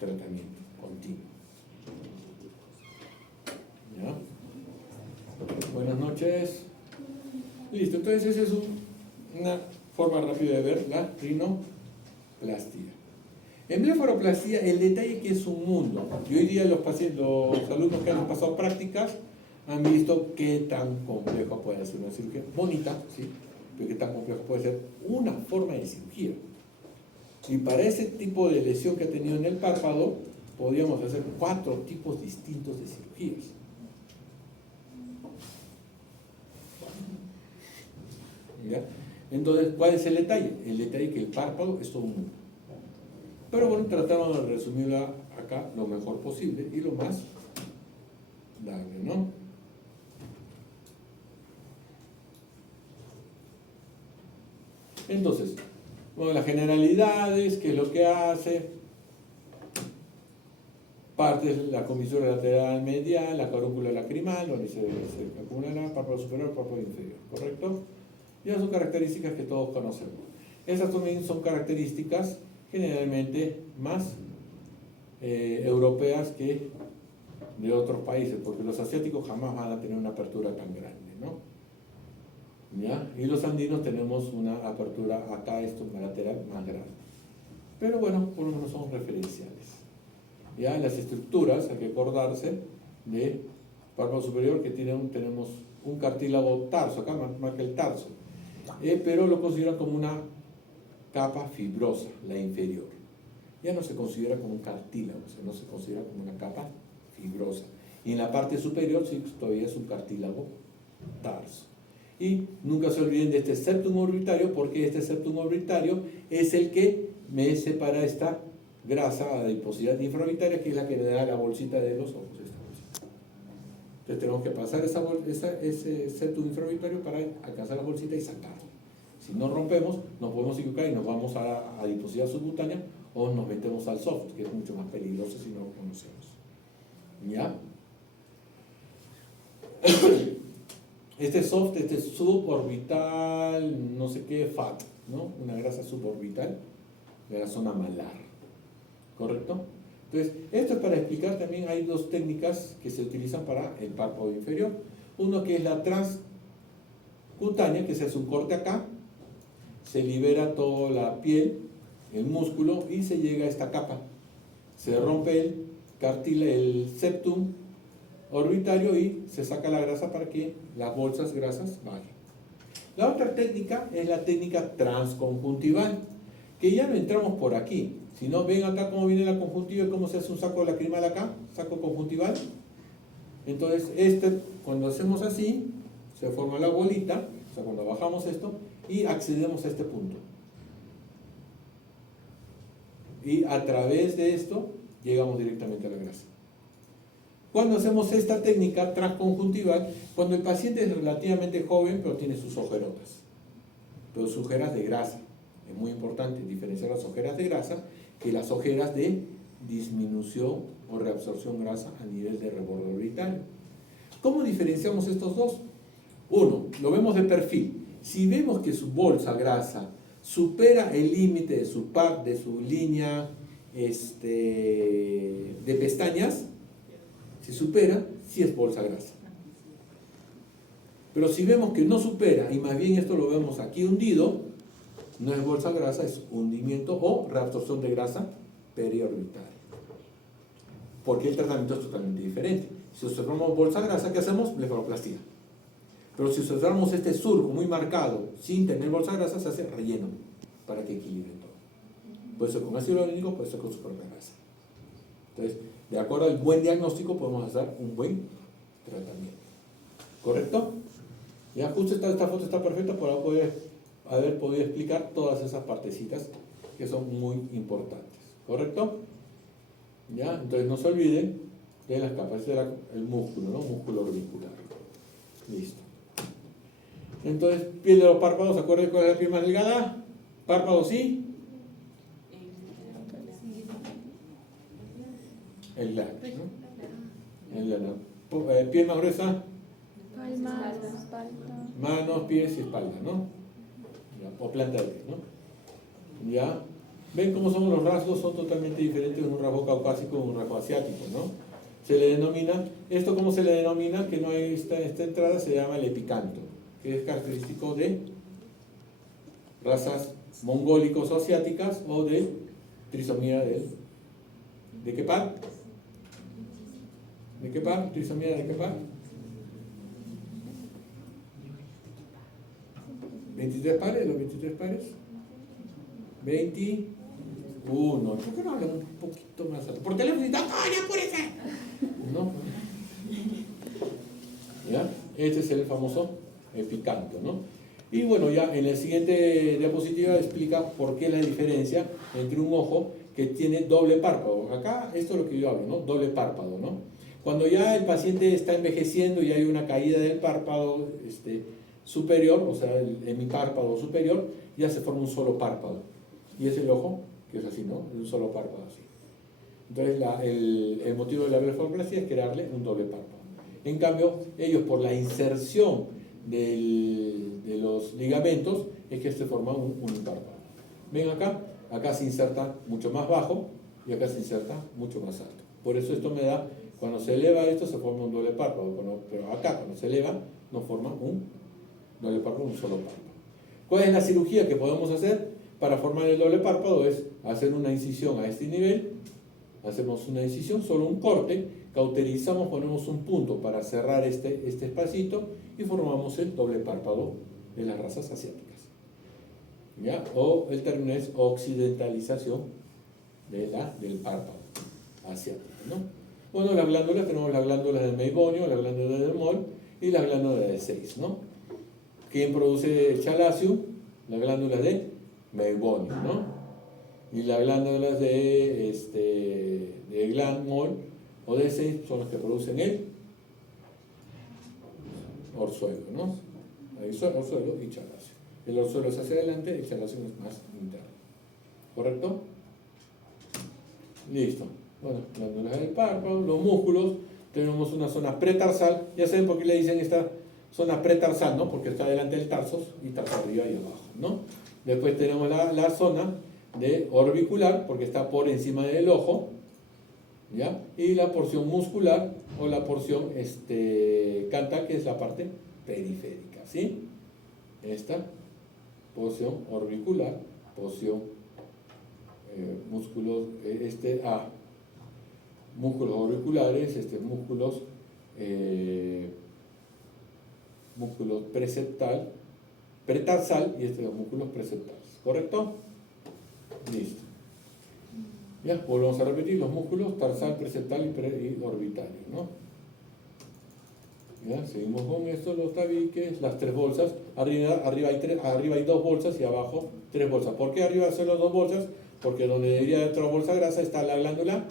tratamiento continuo. ¿Ya? Buenas noches. Listo, entonces esa es una forma rápida de ver la rinoplastia. En blefaroplastia, el detalle que es un mundo. Y hoy día los alumnos que han pasado prácticas han visto qué tan complejo puede ser una cirugía. Bonita, sí, pero qué tan complejo puede ser una forma de cirugía. Y para ese tipo de lesión que ha tenido en el párpado, podríamos hacer 4 tipos distintos de cirugías. ¿Ya? Entonces, ¿cuál es el detalle? El detalle es que el párpado es todo un mundo. Pero bueno, tratamos de resumirla acá lo mejor posible y lo más dable, ¿no? Entonces, bueno, las generalidades, qué es lo que hace, parte de la comisura lateral medial, la carúncula lacrimal, donde se acumula el párpado superior, el párpado inferior, ¿correcto? Ya son características que todos conocemos. Esas también son características generalmente más europeas que de otros países, porque los asiáticos jamás van a tener una apertura tan grande, ¿no? ¿Ya? Y los andinos tenemos una apertura acá, esto lateral, más grande. Pero bueno, por lo menos son referenciales. ¿Ya? Las estructuras, hay que acordarse de párpado superior que tenemos un cartílago tarso, acá marca el tarso, pero lo consideran como una capa fibrosa, la inferior. Ya no se considera como un cartílago, o sea, no se considera como una capa fibrosa. Y en la parte superior sí, todavía es un cartílago tarso. Y nunca se olviden de este septum orbitario, porque este septum orbitario es el que me separa esta grasa, adiposidad infraorbitaria, que es la que le da la bolsita de los ojos. Esta bolsita. Entonces tenemos que pasar ese septum infraorbitario para alcanzar la bolsita y sacarlo. Si no rompemos, nos podemos equivocar y nos vamos a adiposidad subcutánea o nos metemos al soft, que es mucho más peligroso si no lo conocemos. ¿Ya? Este soft, este suborbital, no sé qué, fat, ¿no? Una grasa suborbital de la zona malar. ¿Correcto? Entonces, esto es para explicar también, hay dos técnicas que se utilizan para el párpado inferior. Uno que es la transcutánea, que se hace un corte acá, se libera toda la piel, el músculo y se llega a esta capa. Se rompe el septum orbitario y se saca la grasa para que las bolsas grasas bajen. La otra técnica es la técnica transconjuntival, que ya no entramos por aquí. Si no, ven acá cómo viene la conjuntiva y cómo se hace un saco lacrimal acá, saco conjuntival. Entonces, cuando hacemos así, se forma la bolita, o sea, cuando bajamos esto, y accedemos a este punto. Y a través de esto, llegamos directamente a la grasa. Cuando hacemos esta técnica transconjuntival, cuando el paciente es relativamente joven, pero tiene sus ojerotas, pero sus ojeras de grasa. Es muy importante diferenciar las ojeras de grasa que las ojeras de disminución o reabsorción grasa a nivel de reborde orbitario. ¿Cómo diferenciamos estos dos? Uno, lo vemos de perfil. Si vemos que su bolsa grasa supera el límite de su línea de pestañas, si supera, sí es bolsa grasa. Pero si vemos que no supera, y más bien esto lo vemos aquí hundido, no es bolsa grasa, es hundimiento o reabsorción de grasa periorbitaria. Porque el tratamiento es totalmente diferente. Si observamos bolsa grasa, ¿qué hacemos? Blefaroplastia. Pero si observamos este surco muy marcado, sin tener bolsa grasa, se hace relleno para que equilibre todo. Puede ser con ácido hialurónico, puede ser con su propia grasa. Entonces, de acuerdo al buen diagnóstico, podemos hacer un buen tratamiento. ¿Correcto? Ya justo esta foto está perfecta para poder haber podido explicar todas esas partecitas que son muy importantes. ¿Correcto? ¿Ya? Entonces no se olviden de las capas del músculo, ¿no? Músculo orbicular. Listo. Entonces, piel de los párpados, ¿se acuerdan cuál es la piel más delgada? Párpados sí. El lápiz, ¿no? Piel más gruesa. Palmas, espalda. Manos, pies y espalda, ¿no? Ya, o planta de pie, ¿no? ¿Ya? ¿Ven cómo son los rasgos? Son totalmente diferentes de un rasgo caucásico y un rasgo asiático, ¿no? Se le denomina, ¿esto cómo se le denomina? Que no hay esta entrada, se llama el epicanto, que es característico de razas mongólicos o asiáticas o de trisomía ¿de qué par? ¿De qué par? ¿Trisomía de qué par? 23 pares, los 23 pares. 21. ¿Por qué no hablan un poquito más alto? Por teléfono y tal. ¡Ay, apúrese! ¿No? ¿Ya? Este es el famoso epicanto, ¿no? Y bueno, ya en la siguiente diapositiva explica por qué la diferencia entre un ojo que tiene doble párpado. Acá, esto es lo que yo hablo, ¿no? Doble párpado, ¿no? Cuando ya el paciente está envejeciendo y hay una caída del párpado superior, o sea, el hemipárpado superior, ya se forma un solo párpado. Y es el ojo, que es así, ¿no? Un solo párpado así. Entonces, el motivo de la blefaroplastia es crearle un doble párpado. En cambio, ellos por la inserción de los ligamentos es que se forma un párpado. Ven acá, acá se inserta mucho más bajo y acá se inserta mucho más alto. Por eso esto me da, cuando se eleva esto se forma un doble párpado, pero acá cuando se eleva no forma un doble párpado, un solo párpado. ¿Cuál es la cirugía que podemos hacer para formar el doble párpado? Es hacer una incisión a este nivel, hacemos una incisión, solo un corte, cauterizamos, ponemos un punto para cerrar este espacito y formamos el doble párpado de las razas asiáticas. ¿Ya? O el término es occidentalización del párpado asiático, ¿no? Bueno, las glándulas, tenemos las glándulas de Meibomian, las glándulas de Moll y las glándulas de Zeiss, ¿no? ¿Quién produce el chalazium? Las glándulas de Meibomian, ¿no? Y las glándulas de Gland Moll o de Zeiss son las que producen el orzuelo, ¿no? Hay orzuelo y charlación. El orzuelo es hacia adelante, el charlación es más interno. ¿Correcto? Listo. Bueno, glándulas del párpado, los músculos, tenemos una zona pretarsal. Ya saben por qué le dicen esta zona pretarsal, ¿no? Porque está delante del tarso y tarso arriba y abajo, ¿no? Después tenemos la zona de orbicular, porque está por encima del ojo, ¿ya? Y la porción muscular o la porción cantal, que es la parte periférica, ¿sí? Esta porción orbicular, porción músculos, músculos auriculares, músculos pretarsal y los músculos preceptales, ¿correcto? Listo. Ya, volvemos a repetir los músculos tarsal, preceptal y orbitario, ¿no? Ya, seguimos con esto, los tabiques, las tres bolsas, arriba hay dos bolsas y abajo tres bolsas. ¿Por qué arriba son las dos bolsas? Porque donde debería haber otra bolsa grasa está la glándula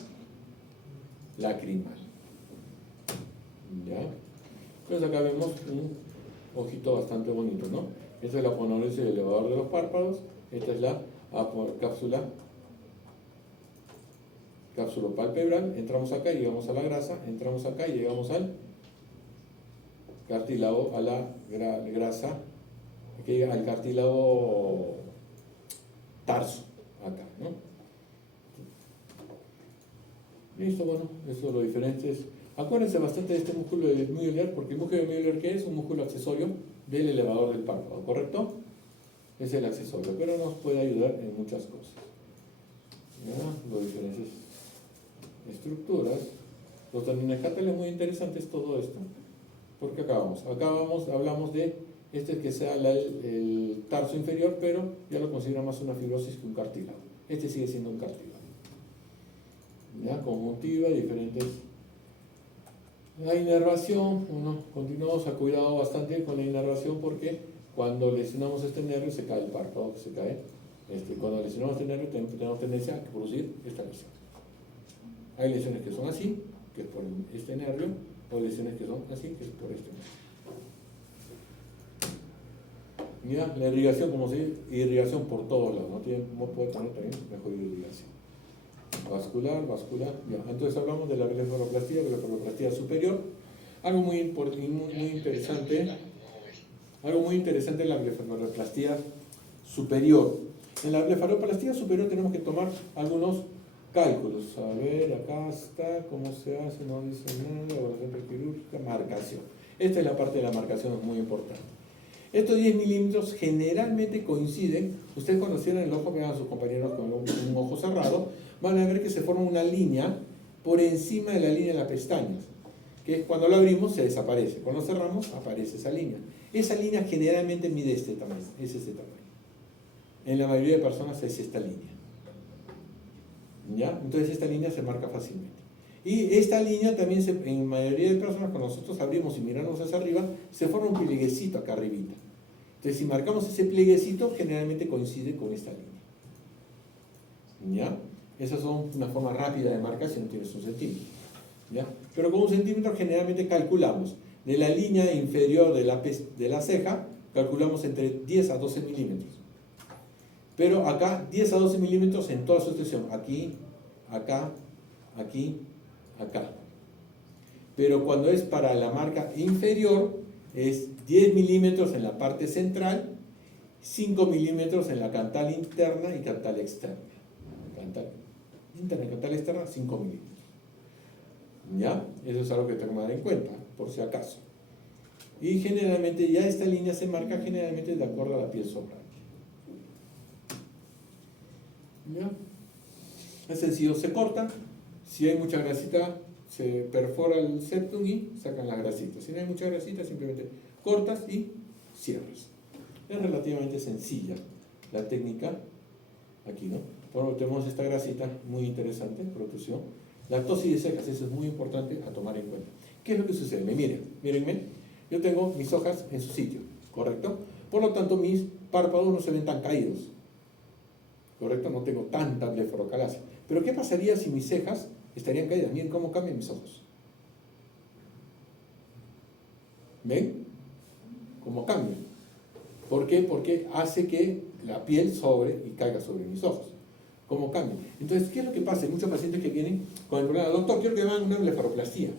lacrimal. ¿Ya? Entonces acá vemos un ojito bastante bonito, ¿no? Esta es la aponeursis del elevador de los párpados, esta es la cápsula palpebral, entramos acá y llegamos a la grasa, entramos acá y llegamos al cartílago, a la grasa, al cartílago tarso, acá, ¿no? Listo, bueno, eso es lo diferente. Acuérdense bastante de este músculo de Müller, porque el músculo de Müller, ¿qué es? Un músculo accesorio del elevador del párpado, ¿correcto? Es el accesorio, pero nos puede ayudar en muchas cosas. ¿Ya? Las diferentes estructuras. Los tendinoescáteres es muy interesantes todo esto. Porque hablamos de que sea el tarso inferior, pero ya lo considera más una fibrosis que un cartílago. Este sigue siendo un cartílago. ¿Ya? Conjuntiva, diferentes. La inervación, continuamos a cuidado bastante con la inervación porque cuando lesionamos este nervio se cae el párpado, se cae. Cuando lesionamos este nervio tenemos tendencia a producir esta lesión. Hay lesiones que son así, que es por este nervio, o lesiones que son así, que es por este nervio. Mira, la irrigación, como se dice, irrigación por todos lados, ¿no? Puede tener también mejor irrigación. Vascular, ya. Entonces hablamos de la blefaroplastia superior. Algo muy interesante en la blefaroplastia superior. En la blefaroplastia superior tenemos que tomar algunos cálculos. A ver, acá está, ¿cómo se hace? No dice nada, evaluación quirúrgica, marcación. Esta es la parte de la marcación, es muy importante. Estos 10 milímetros generalmente coinciden. Ustedes cuando cierran el ojo, vean a sus compañeros con un ojo cerrado, van a ver que se forma una línea por encima de la línea de las pestañas, que cuando lo abrimos se desaparece, cuando cerramos aparece esa línea. Esa línea generalmente mide este tamaño, es este tamaño. En la mayoría de personas es esta línea. ¿Ya? Entonces esta línea se marca fácilmente. Y esta línea también, en la mayoría de personas, cuando nosotros abrimos y miramos hacia arriba, se forma un plieguecito acá arribita. Entonces si marcamos ese plieguecito, generalmente coincide con esta línea. ¿Ya? Esas son una forma rápida de marcar si no tienes un centímetro. ¿Ya? Pero con un centímetro generalmente calculamos de la línea inferior de la ceja, calculamos entre 10 a 12 milímetros. Pero acá 10 a 12 milímetros en toda su extensión. Aquí, acá, aquí, acá. Pero cuando es para la marca inferior, es 10 milímetros en la parte central, 5 milímetros en la cantal interna y cantal externa. Cantal interna y cantal externa, 5 milímetros. ¿Ya? Eso es algo que tengo que tomar en cuenta, por si acaso. Y generalmente ya esta línea se marca generalmente de acuerdo a la piel sobrante. ¿Ya? Es sencillo, se corta. Si hay mucha grasita, se perfora el septum y sacan las grasitas. Si no hay mucha grasita, simplemente cortas y cierras. Es relativamente sencilla la técnica aquí, ¿no? Bueno, tenemos esta grasita muy interesante, protrusión. La tosis de cejas, eso es muy importante a tomar en cuenta. ¿Qué es lo que sucede? Mírenme, yo tengo mis hojas en su sitio, ¿correcto? Por lo tanto, mis párpados no se ven tan caídos, ¿correcto? No tengo tanta blefarocalacia. Pero ¿qué pasaría si mis cejas estarían caídas? Miren cómo cambian mis ojos. ¿Ven? cómo cambia. ¿Por qué? Porque hace que la piel sobre y caiga sobre mis ojos. ¿Cómo cambia? Entonces, ¿qué es lo que pasa? Hay muchos pacientes que vienen con el problema, doctor, quiero que me hagan una blefaroplastia.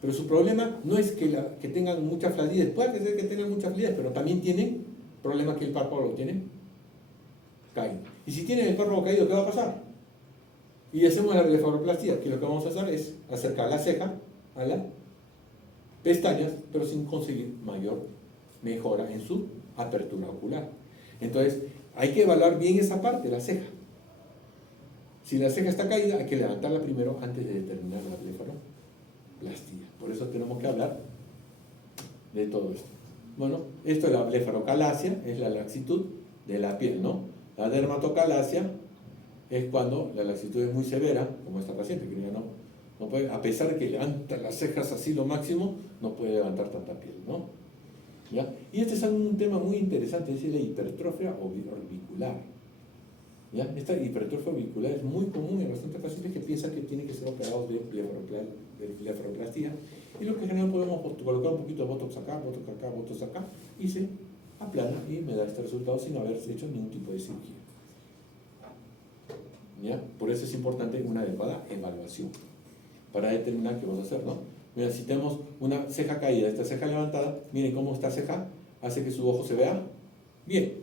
Pero su problema no es que tengan mucha flacidez, puede ser que tengan mucha flacidez, pero también tienen problemas que el párpado lo tienen caído. Y si tienen el párpado caído, ¿qué va a pasar? Y hacemos la blefaroplastia, que lo que vamos a hacer es acercar la ceja a las pestañas, pero sin conseguir mayor mejora en su apertura ocular. Entonces, hay que evaluar bien esa parte, la ceja. Si la ceja está caída, hay que levantarla primero antes de determinar la blefaroplastia. Por eso tenemos que hablar de todo esto. Bueno, esto es la blefarocalacia, es la laxitud de la piel, ¿no? La dermatocalacia es cuando la laxitud es muy severa, como esta paciente, que ya no puede, a pesar de que levanta las cejas así lo máximo, no puede levantar tanta piel, ¿no? ¿Ya? Y este es un tema muy interesante, es la hipertrofia orbicular. ¿Ya? Esta hipertrofia orbicular es muy común en bastantes pacientes que piensan que tienen que ser operados de blefaroplastia, y lo que en general podemos colocar un poquito de botox acá, botox acá, y se aplana y me da este resultado sin haber hecho ningún tipo de cirugía. ¿Ya? Por eso es importante una adecuada evaluación para determinar qué vamos a hacer, ¿no? Mira, si tenemos una ceja caída, esta ceja levantada, miren cómo esta ceja hace que su ojo se vea bien,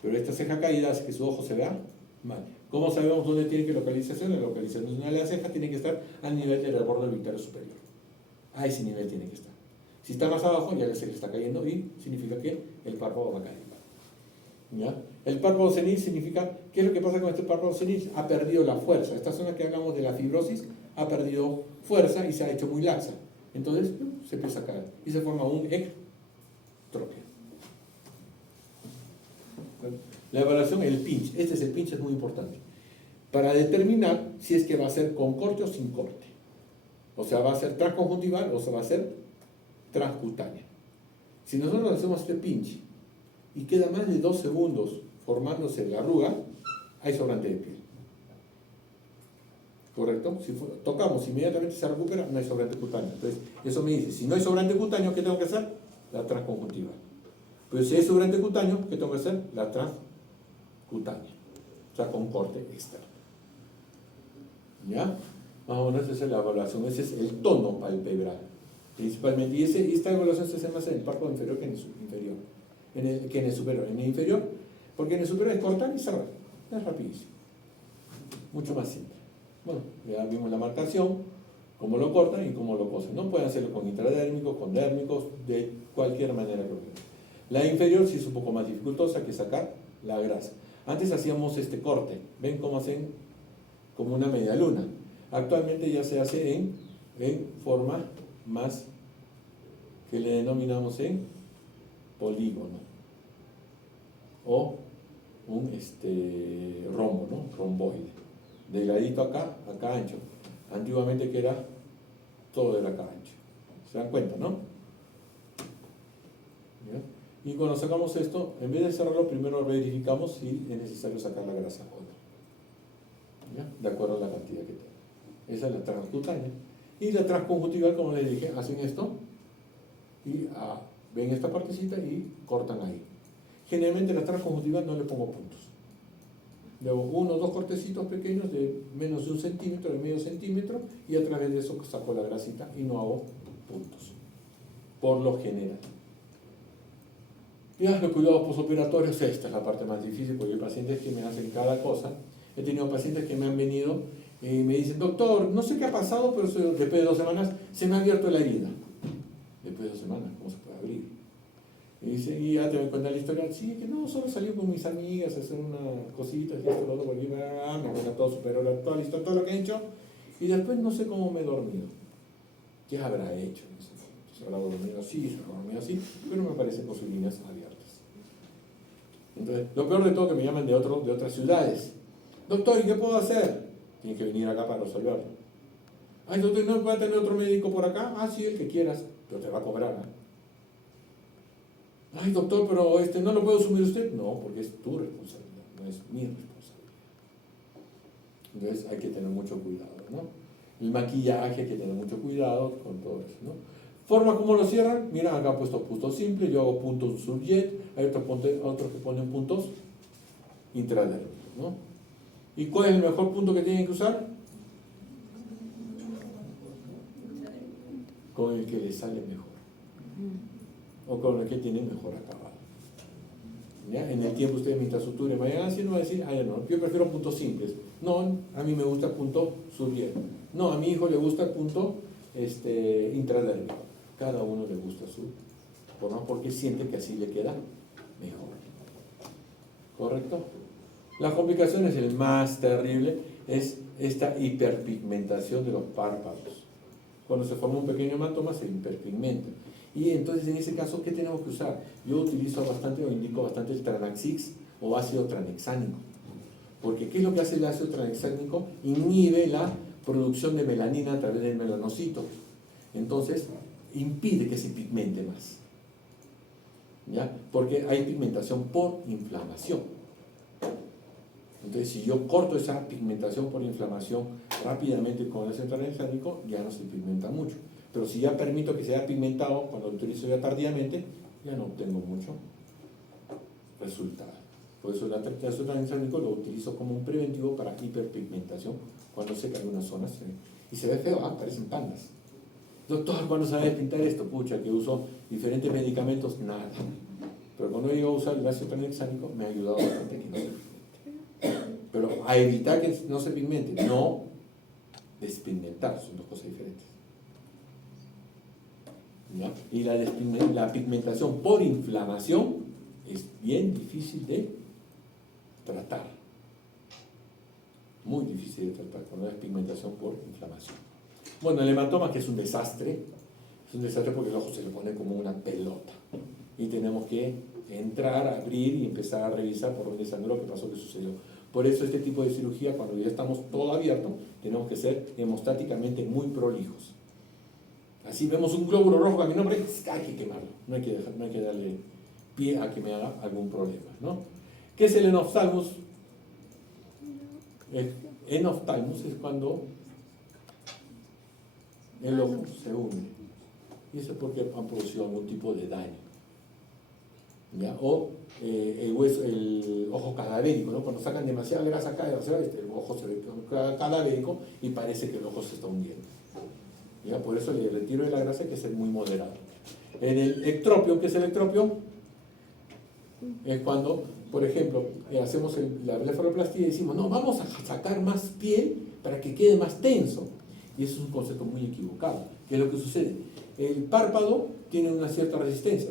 pero esta ceja caída hace que su ojo se vea mal. ¿Cómo sabemos dónde tiene que localizarse? La localización de la ceja tiene que estar al nivel del borde orbitario superior. A ese nivel tiene que estar. Si está más abajo, ya la ceja está cayendo y significa que el párpado va a caer. ¿Ya? El párpado senil significa, ¿qué es lo que pasa con este párpado senil? Ha perdido la fuerza. Esta zona que hablamos de la fibrosis ha perdido fuerza y se ha hecho muy laxa. Entonces se empieza a caer y se forma un ectropia. La evaluación, el pinch. Este es el pinch, es muy importante. Para determinar si es que va a ser con corte o sin corte. O sea, va a ser transconjuntival o se va a ser transcutánea. Si nosotros hacemos este pinch y queda más de 2 segundos formándose la arruga, hay sobrante de piel. ¿Correcto? Si tocamos, inmediatamente se recupera, no hay sobrante cutáneo. Entonces, eso me dice, si no hay sobrante cutáneo, ¿qué tengo que hacer? La transconjuntival. Pero si hay sobrante cutáneo, ¿qué tengo que hacer? La transcutánea. O sea, con corte externo. ¿Ya? Más o menos esa es la evaluación, ese es el tono palpebral. Principalmente, y esta evaluación se hace más en el párpado inferior que en el inferior. Que en el superior. En el inferior, porque en el superior es cortar y cerrar. Es rapidísimo. Mucho más simple. Bueno, ya vimos la marcación, cómo lo cortan y cómo lo cosen. No pueden hacerlo con intradérmicos, con dérmicos, de cualquier manera que lo quieran. La inferior sí es un poco más dificultosa que sacar la grasa. Antes hacíamos este corte. ¿Ven cómo hacen? Como una media luna. Actualmente ya se hace en forma más que le denominamos en polígono o un rombo, ¿no? Romboide, delgadito acá ancho. Antiguamente que era todo de acá ancho. ¿Se dan cuenta, no? ¿Ya? Y cuando sacamos esto, en vez de cerrarlo, primero verificamos si es necesario sacar la grasa o no. ¿Ya? De acuerdo a la cantidad que tenga. Esa es la transcutánea. Y la transconjuntival, como les dije, hacen esto y ven esta partecita y cortan ahí. Generalmente la transconjuntival no le pongo puntos. Luego 1 o 2 cortecitos pequeños de menos de 1 centímetro, de medio centímetro, y a través de eso saco la grasita y no hago puntos. Por lo general. Ya, los cuidados postoperatorios, esta es la parte más difícil porque hay pacientes que me hacen cada cosa. He tenido pacientes que me han venido y me dicen, doctor, no sé qué ha pasado, pero después de 2 semanas se me ha abierto la herida. Después de 2 semanas, ¿cómo se puede abrir? Y dice, y ya te voy a contar la historia. Sí, que no, solo salí con mis amigas a hacer una cosita, y esto, lo otro, volví, me cuenta todo superior a toda la historia, todo lo que he hecho, y después no sé cómo me he dormido. ¿Qué habrá hecho? ¿Se habrá dormido así? ¿Se habrá dormido así? Pero me aparecen con sus líneas abiertas. Entonces, lo peor de todo es que me llaman de otras ciudades. Doctor, ¿y qué puedo hacer? Tiene que venir acá para resolverlo. Ay, doctor, ¿no va a tener otro médico por acá? Ah, sí, el que quieras, pero te va a cobrar, ¿eh? Ay, doctor, pero ¿no lo puede asumir usted? No, porque es tu responsabilidad, no es mi responsabilidad. Entonces hay que tener mucho cuidado, ¿no? El maquillaje hay que tener mucho cuidado con todo eso, ¿no? ¿Forma cómo lo cierran? Mira, acá he puesto puntos simples, yo hago puntos subjet, hay otros que ponen puntos intradermos, ¿no? ¿Y cuál es el mejor punto que tienen que usar? Con el que les sale mejor, o con el que tiene mejor acabado. ¿Ya? En el tiempo ustedes mientras suturen vayan haciendo, van a decir, ah, ya no, yo prefiero puntos simples. No, a mí me gusta el punto subjet. No, a mi hijo le gusta el punto intradérmico. Cada uno le gusta su forma porque siente que así le queda mejor. ¿Correcto? La complicación es el más terrible, es esta hiperpigmentación de los párpados. Cuando se forma un pequeño hematoma se hiperpigmenta. Y entonces en ese caso, ¿qué tenemos que usar? Yo utilizo bastante o indico bastante el Tranaxix o ácido tranexánico. Porque ¿qué es lo que hace el ácido tranexánico? Inhibe la producción de melanina a través del melanocito. Entonces, impide que se pigmente más. ¿Ya? Porque hay pigmentación por inflamación. Entonces, si yo corto esa pigmentación por inflamación rápidamente con el ácido tranexánico, ya no se pigmenta mucho. Pero si ya permito que sea pigmentado, cuando lo utilizo ya tardíamente, ya no obtengo mucho resultado. Por eso el ácido tranexánico lo utilizo como un preventivo para hiperpigmentación cuando se caen unas zonas. Y se ve feo, parecen pandas. Doctor, ¿cuándo sabe pintar esto? Pucha, que uso diferentes medicamentos, nada. Pero cuando he llegado a usar el ácido tranexánico, me ha ayudado bastante que no se pigmente. Pero a evitar que no se pigmente, no despigmentar, son dos cosas diferentes. ¿Ya? Y la pigmentación por inflamación es bien difícil de tratar. Muy difícil de tratar cuando es pigmentación por inflamación. Bueno, el hematoma, que es un desastre porque el ojo se le pone como una pelota. Y tenemos que entrar, abrir y empezar a revisar por dónde sangró, qué pasó, qué sucedió. Por eso este tipo de cirugía, cuando ya estamos todo abierto, tenemos que ser hemostáticamente muy prolijos. Así vemos un glóbulo rojo caminando por ahí, hay que quemarlo, no hay que darle pie a que me haga algún problema, ¿no? ¿Qué es el enoftalmus? El enoftalmus es cuando el ojo se hunde, y eso es porque han producido algún tipo de daño, ¿ya? O el ojo cadavérico, ¿no? Cuando sacan demasiada grasa acá, el ojo se ve cadavérico y parece que el ojo se está hundiendo. ¿Ya? Por eso el retiro de la grasa hay que ser muy moderado. En el ectropio, ¿qué es el ectropio? Es cuando, por ejemplo, hacemos la blefaroplastia y decimos, no, vamos a sacar más piel para que quede más tenso. Y eso es un concepto muy equivocado. ¿Qué es lo que sucede? El párpado tiene una cierta resistencia,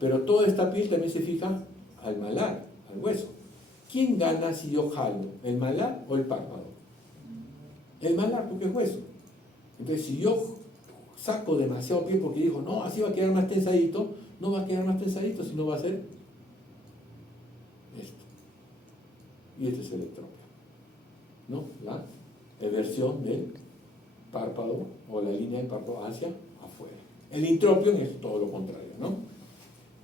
pero toda esta piel también se fija al malar, al hueso. ¿Quién gana si yo jalo? ¿El malar o el párpado? El malar, porque es hueso. Entonces, si yo saco demasiado piel porque digo, no, así va a quedar más tensadito, no va a quedar más tensadito, sino va a ser esto. Y este es el ectropio, ¿no? La eversión del párpado o la línea del párpado hacia afuera. El intropio es todo lo contrario, ¿no?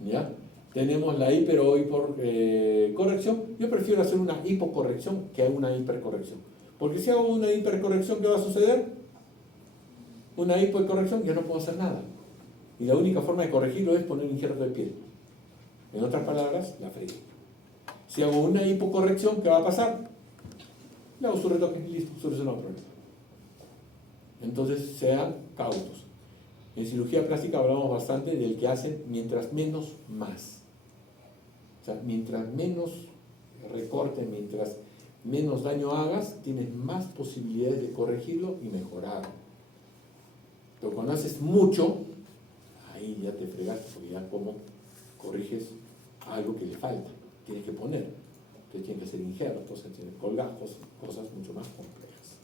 ¿Ya? Tenemos la hiper o hipocorrección. Yo prefiero hacer una hipocorrección que una hipercorrección. Porque si hago una hipercorrección, ¿qué va a suceder? Una hipocorrección, ya no puedo hacer nada. Y la única forma de corregirlo es poner un injerto de piel. En otras palabras, la fregué. Si hago una hipocorrección, ¿qué va a pasar? Le hago su retoque y listo, solucionado el problema. Entonces, sean cautos. En cirugía plástica hablamos bastante del que hacen mientras menos más. O sea, mientras menos recorte, mientras menos daño hagas, tienes más posibilidades de corregirlo y mejorarlo. Pero cuando haces mucho, ahí ya te fregaste, porque ya como corriges algo que le falta, tienes que poner. Entonces tienes que hacer injertos, colgajos, cosas mucho más complejas.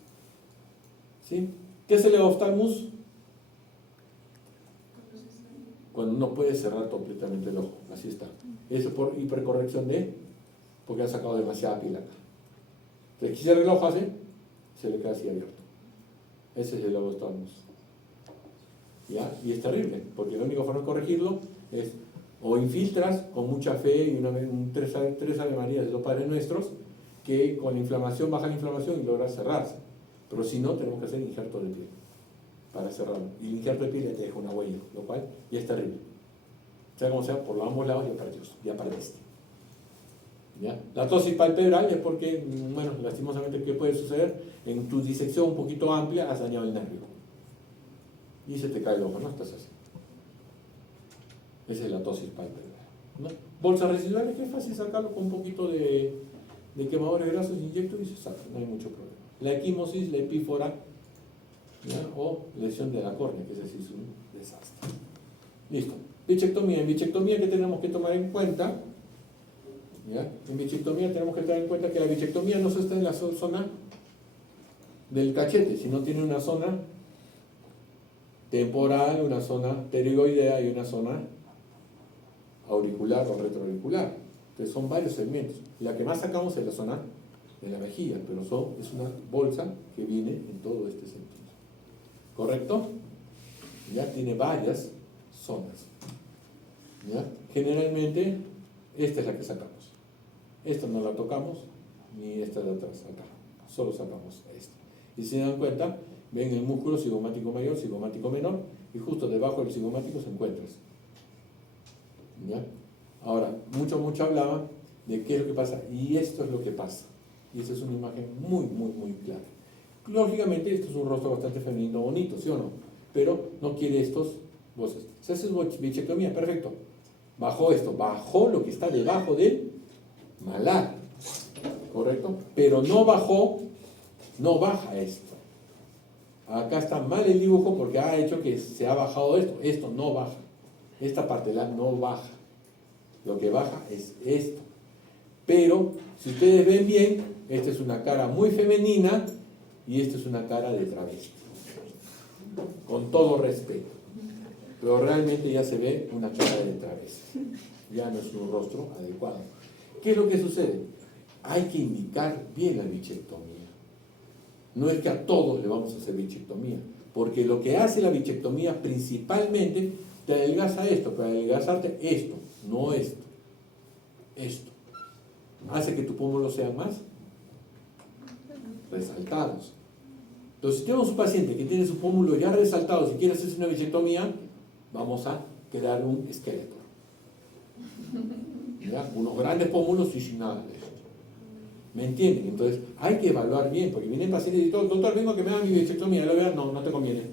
¿Sí? ¿Qué es el oftalmus? Cuando no puede cerrar completamente el ojo, así está. Eso por hipercorrección porque ha sacado demasiada piel acá. Entonces, si cierra el ojo así, se le queda así abierto. Ese es el oftalmus. ¿Ya? Y es terrible, porque la única forma de corregirlo es o infiltras con mucha fe y tres Ave Marías de los Padres Nuestros, que con la inflamación baja la inflamación y logra cerrarse. Pero si no, tenemos que hacer injerto de piel. para cerrarlo. Y el injerto de piel ya te deja una huella, lo cual ya es terrible. Sea como sea, por los ambos lados ya perdiste. ¿Ya? La tosis palpebral es porque, bueno, lastimosamente, ¿qué puede suceder? En tu disección un poquito amplia has dañado el nervio. Y se te cae el ojo, ¿no? Estás así. Esa es la tosis palpebral, ¿no? Bolsas residuales, que es fácil sacarlo con un poquito de quemadores grasos, inyecto y se saca, no hay mucho problema. La equimosis, la epífora, ¿ya? O lesión de la córnea, que ese sí es un desastre. Listo. Bichectomía. En bichectomía, ¿qué tenemos que tomar en cuenta? ¿Ya? En bichectomía tenemos que tener en cuenta que la bichectomía no se está en la zona del cachete, sino tiene una zona temporal, una zona pterigoidea y una zona auricular o retroauricular. Entonces son varios segmentos. La que más sacamos es la zona de la mejilla, pero es una bolsa que viene en todo este sentido. ¿Correcto? Ya tiene varias zonas. ¿Ya? Generalmente esta es la que sacamos. Esta no la tocamos, ni esta de atrás acá. Solo sacamos esta. Y si se dan cuenta, ven el músculo cigomático mayor, cigomático menor, y justo debajo del cigomático se encuentra esto. ¿Ya? Ahora, mucho hablaba de qué es lo que pasa, y esto es lo que pasa. Y esa es una imagen muy clara. Lógicamente, esto es un rostro bastante femenino, bonito, ¿sí o no? Pero no quiere estos voces. Se hace bichectomía, perfecto. Bajó esto, bajó lo que está debajo del malar, ¿correcto? Pero no baja esto. Acá está mal el dibujo porque ha hecho que se ha bajado esto no baja. Esta parte no baja. Lo que baja es esto. Pero, si ustedes ven bien, esta es una cara muy femenina y esta es una cara de travesti. Con todo respeto. Pero realmente ya se ve una cara de travesti. Ya no es un rostro adecuado. ¿Qué es lo que sucede? Hay que indicar bien la bichectomía. No es que a todos le vamos a hacer bichectomía, porque lo que hace la bichectomía principalmente te adelgaza esto, pero adelgazarte esto, no esto. Esto. Hace que tus pómulos sean más resaltados. Entonces, si tenemos un paciente que tiene sus pómulos ya resaltados y quiere hacerse una bichectomía, vamos a crear un esqueleto. ¿Ya? Unos grandes pómulos y sin nada de esto. ¿Me entienden? Entonces, hay que evaluar bien, porque vienen pacientes y dicen, doctor, vengo a que me hagan mi bichectomía, lo vean, no te conviene.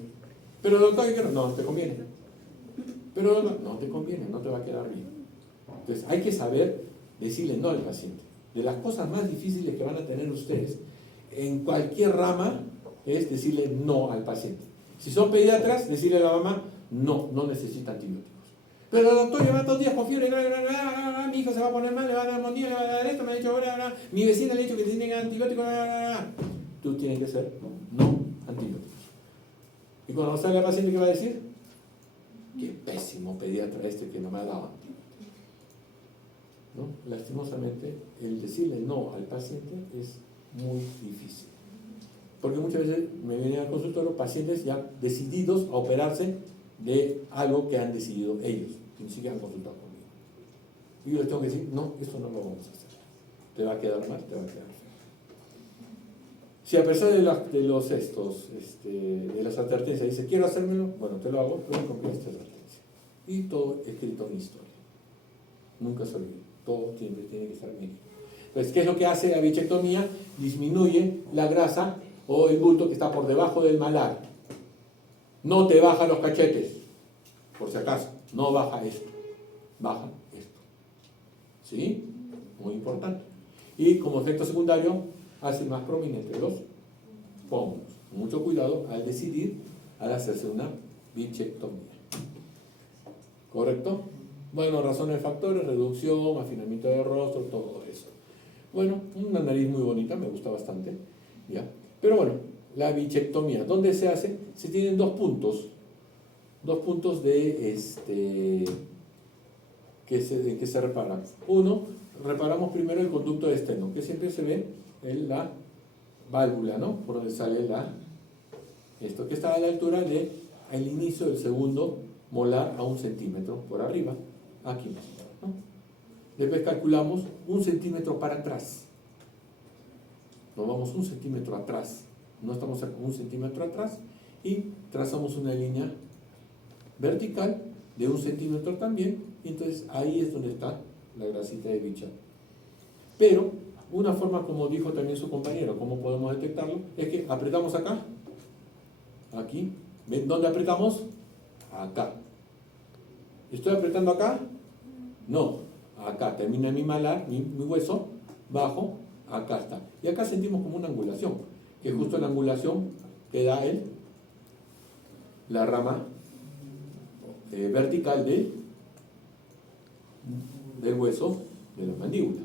Pero doctor, no te conviene. Pero no te conviene, no te va a quedar bien. Entonces, hay que saber decirle no al paciente. De las cosas más difíciles que van a tener ustedes en cualquier rama es decirle no al paciente. Si son pediatras, decirle a la mamá, no necesita antibióticos. Pero doctor, lleva 2 días con fiebre, mi hijo se va a poner mal, le va a dar monía, le va a dar esto, me ha dicho, mi vecina le ha dicho que tiene antibióticos, tú tienes que ser no antibióticos. Y cuando sale la paciente, ¿qué va a decir? Qué pésimo pediatra este que no me ha dado antibióticos. ¿No? Lastimosamente, el decirle no al paciente es muy difícil. Porque muchas veces me vienen al consultorio pacientes ya decididos a operarse de algo que han decidido ellos, que ni siquiera han consultado conmigo. Y yo les tengo que decir, no, esto no lo vamos a hacer. Te va a quedar mal, te va a quedar feo. Si a pesar de las advertencias dice, quiero hacérmelo, bueno, te lo hago, pero no cumplir esta advertencia. Y todo escrito en historia. Nunca se olvide, todo siempre tiene que estar bien. Entonces, ¿qué es lo que hace la bichectomía? Disminuye la grasa o el bulto que está por debajo del malar. No te baja los cachetes, por si acaso, no baja esto, baja esto. ¿Sí? Muy importante. Y como efecto secundario, hace más prominente los pómulos. Mucho cuidado al decidir, al hacerse una bichectomía. ¿Correcto? Bueno, razones, factores, reducción, afinamiento del rostro, todo eso. Bueno, una nariz muy bonita, me gusta bastante. ¿Ya? Pero bueno, la bichectomía, ¿dónde se hace? Se tienen 2 puntos. 2 puntos que se reparan. Uno, reparamos primero el conducto de esteno, que siempre se ve en la válvula, ¿no? Por donde sale esto, que está a la altura del inicio del segundo molar a 1 centímetro por arriba, aquí mismo, ¿no? Después calculamos 1 centímetro para atrás. Nos vamos 1 centímetro atrás. No estamos a 1 centímetro atrás y trazamos una línea vertical de 1 centímetro también, y entonces ahí es donde está la grasita de Bichat. Pero una forma, como dijo también su compañero, cómo podemos detectarlo, es que apretamos acá, aquí. ¿Ven dónde apretamos? Acá. ¿Estoy apretando acá? No, acá termina mi malar, mi hueso, bajo, acá está. Y acá sentimos como una angulación, que es justo la angulación que da la rama vertical del hueso de la mandíbula.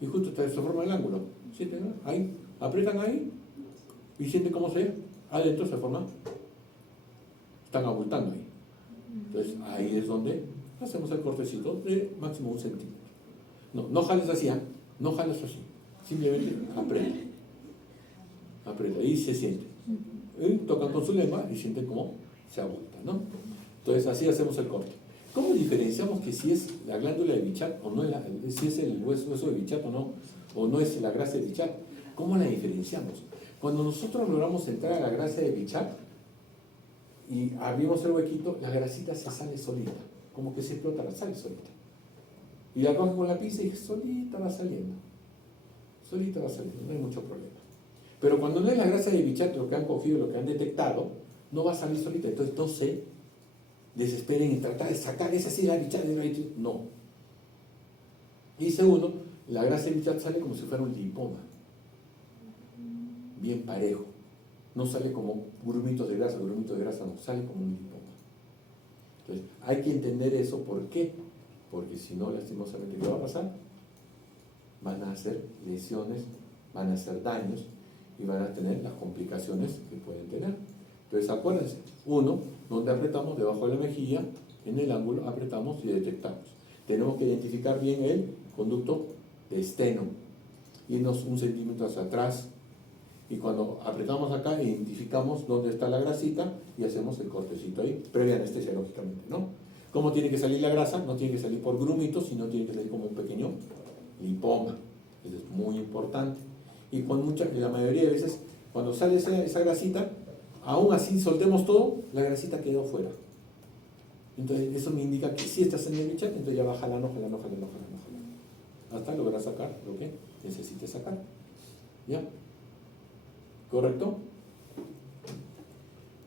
Y justo se forma el ángulo. ¿Sienten? Ahí, aprietan ahí y sienten cómo adentro se forma. Están abultando ahí. Entonces ahí es donde hacemos el cortecito de máximo 1 centímetro. No jales así, no jales así. Simplemente aprieta. Aprieta y se siente. Y tocan con su lengua y sienten cómo se abulta, ¿no? Entonces así hacemos el corte. ¿Cómo diferenciamos que si es la glándula de Bichat o no es si es el hueso de Bichat o no es la grasa de Bichat? ¿Cómo la diferenciamos? Cuando nosotros logramos entrar a la grasa de Bichat y abrimos el huequito, la grasita se sale solita, como que se explota, la sale solita. Y la cojo con la pinza y solita va saliendo. Solita va saliendo, no hay mucho problema. Pero cuando no es la grasa de Bichat lo que han cogido, lo que han detectado, no va a salir solita. Entonces no se desesperen en tratar de sacar esa así la Bichat. No. Y segundo, la grasa de Bichat sale como si fuera un lipoma. Bien parejo. No sale como grumitos de grasa no, sale como un lipoma. Entonces, hay que entender eso. ¿Por qué? Porque si no, lastimosamente, ¿qué va a pasar? Van a hacer lesiones, van a hacer daños y van a tener las complicaciones que pueden tener. Entonces, acuérdense, uno, donde apretamos debajo de la mejilla, en el ángulo apretamos y detectamos. Tenemos que identificar bien el conducto de esteno, irnos 1 centímetro hacia atrás, y cuando apretamos acá, identificamos dónde está la grasita y hacemos el cortecito ahí, previa anestesia, lógicamente, ¿no? ¿Cómo tiene que salir la grasa? No tiene que salir por grumitos, sino tiene que salir como un pequeño lipoma. Eso es muy importante. Y la mayoría de veces, cuando sale esa grasita, aún así soltemos todo, la grasita quedó fuera. Entonces, eso me indica que si estás en el Bichat, entonces ya va jalando, hasta lograr sacar lo que necesites sacar. ¿Ya? ¿Correcto?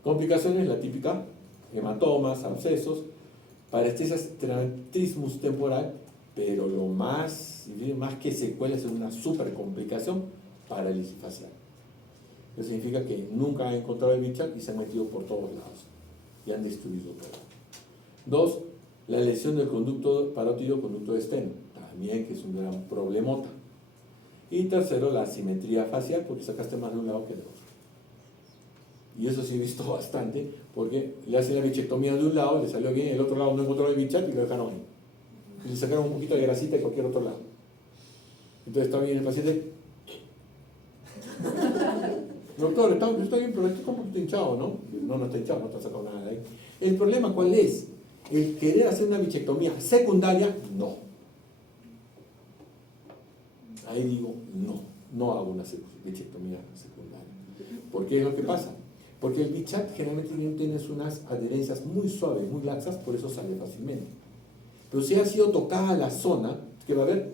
Complicaciones, la típica: hematomas, abscesos, parestesias, trismus temporal, pero lo más que secuelas es una super complicación, parálisis facial. Eso significa que nunca han encontrado el Bichat y se han metido por todos lados y han destruido todo. 2. La lesión del conducto parótido, conducto de esteno, también, que es un gran problemota. Y tercero, la asimetría facial, porque sacaste más de un lado que de otro. Y eso sí he visto bastante, porque le hacen la bichectomía de un lado, le salió bien, el otro lado no encontró el Bichat y lo dejaron ahí. Y le sacaron un poquito de grasita de cualquier otro lado. Entonces está bien el paciente. Doctor, está bien, pero esto como está hinchado, ¿no? No está hinchado, no te ha sacado nada de ahí. ¿El problema cuál es? El querer hacer una bichectomía secundaria, no. Ahí digo, no hago una bichectomía secundaria. ¿Por qué es lo que pasa? Porque el Bichat generalmente tiene unas adherencias muy suaves, muy laxas, por eso sale fácilmente. Pero si ha sido tocada la zona, ¿qué va a haber?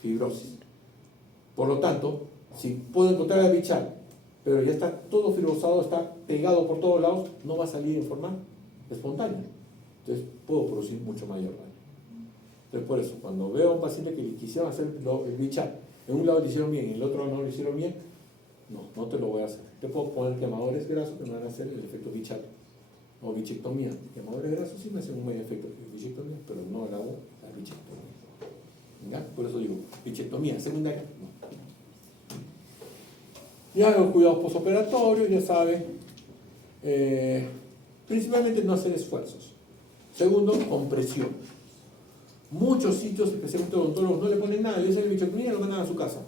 Fibrosis. Por lo tanto, si puedo encontrar el Bichat, pero ya está todo fibrosado, está pegado por todos lados, no va a salir en forma espontánea. Entonces, puedo producir mucho mayor daño. Entonces, por eso, cuando veo a un paciente que le quisieron hacer el Bichat, en un lado le hicieron bien, en el otro lado no le hicieron bien, no te lo voy a hacer. Te puedo poner quemadores grasos que me van a hacer el efecto Bichat o bichectomía. Quemadores grasos sí me hacen un buen efecto bichectomía, pero no hago la bichectomía. ¿Ya? Por eso digo, bichectomía secundaria, no. Ya los cuidados postoperatorios, ya saben, principalmente no hacer esfuerzos. Segundo, compresión. Muchos sitios, especialmente odontólogos, no le ponen nada, le hacen el bichectomía y lo mandan a su casa.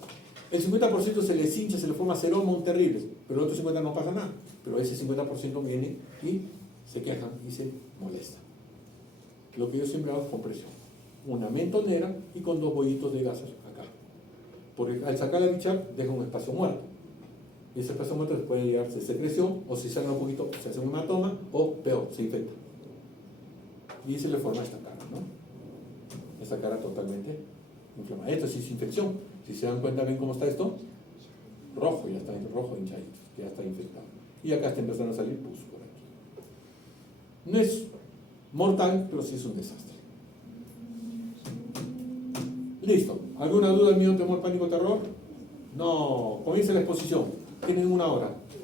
El 50% se les hincha, se les forma seroma, un terrible, pero el otro 50% no pasa nada. Pero ese 50% viene y se quejan y se molestan. Lo que yo siempre hago es compresión. Una mentonera y con 2 bollitos de gasas acá. Porque al sacar la Bichat deja un espacio muerto. Y ese plasma muerto puede llegarse secreción, o si sale un poquito, se hace un hematoma, o peor, se infecta. Y se le forma esta cara, ¿no? Esta cara totalmente inflamada. Esto sí es infección. Si se dan cuenta, ¿ven cómo está esto? Rojo, ya está rojo hinchadito, ya está infectado. Y acá está empezando a salir pus por aquí. No es mortal, pero sí es un desastre. Listo. ¿Alguna duda, miedo, temor, pánico, terror? No. Comienza la exposición. Tienen 1 hora.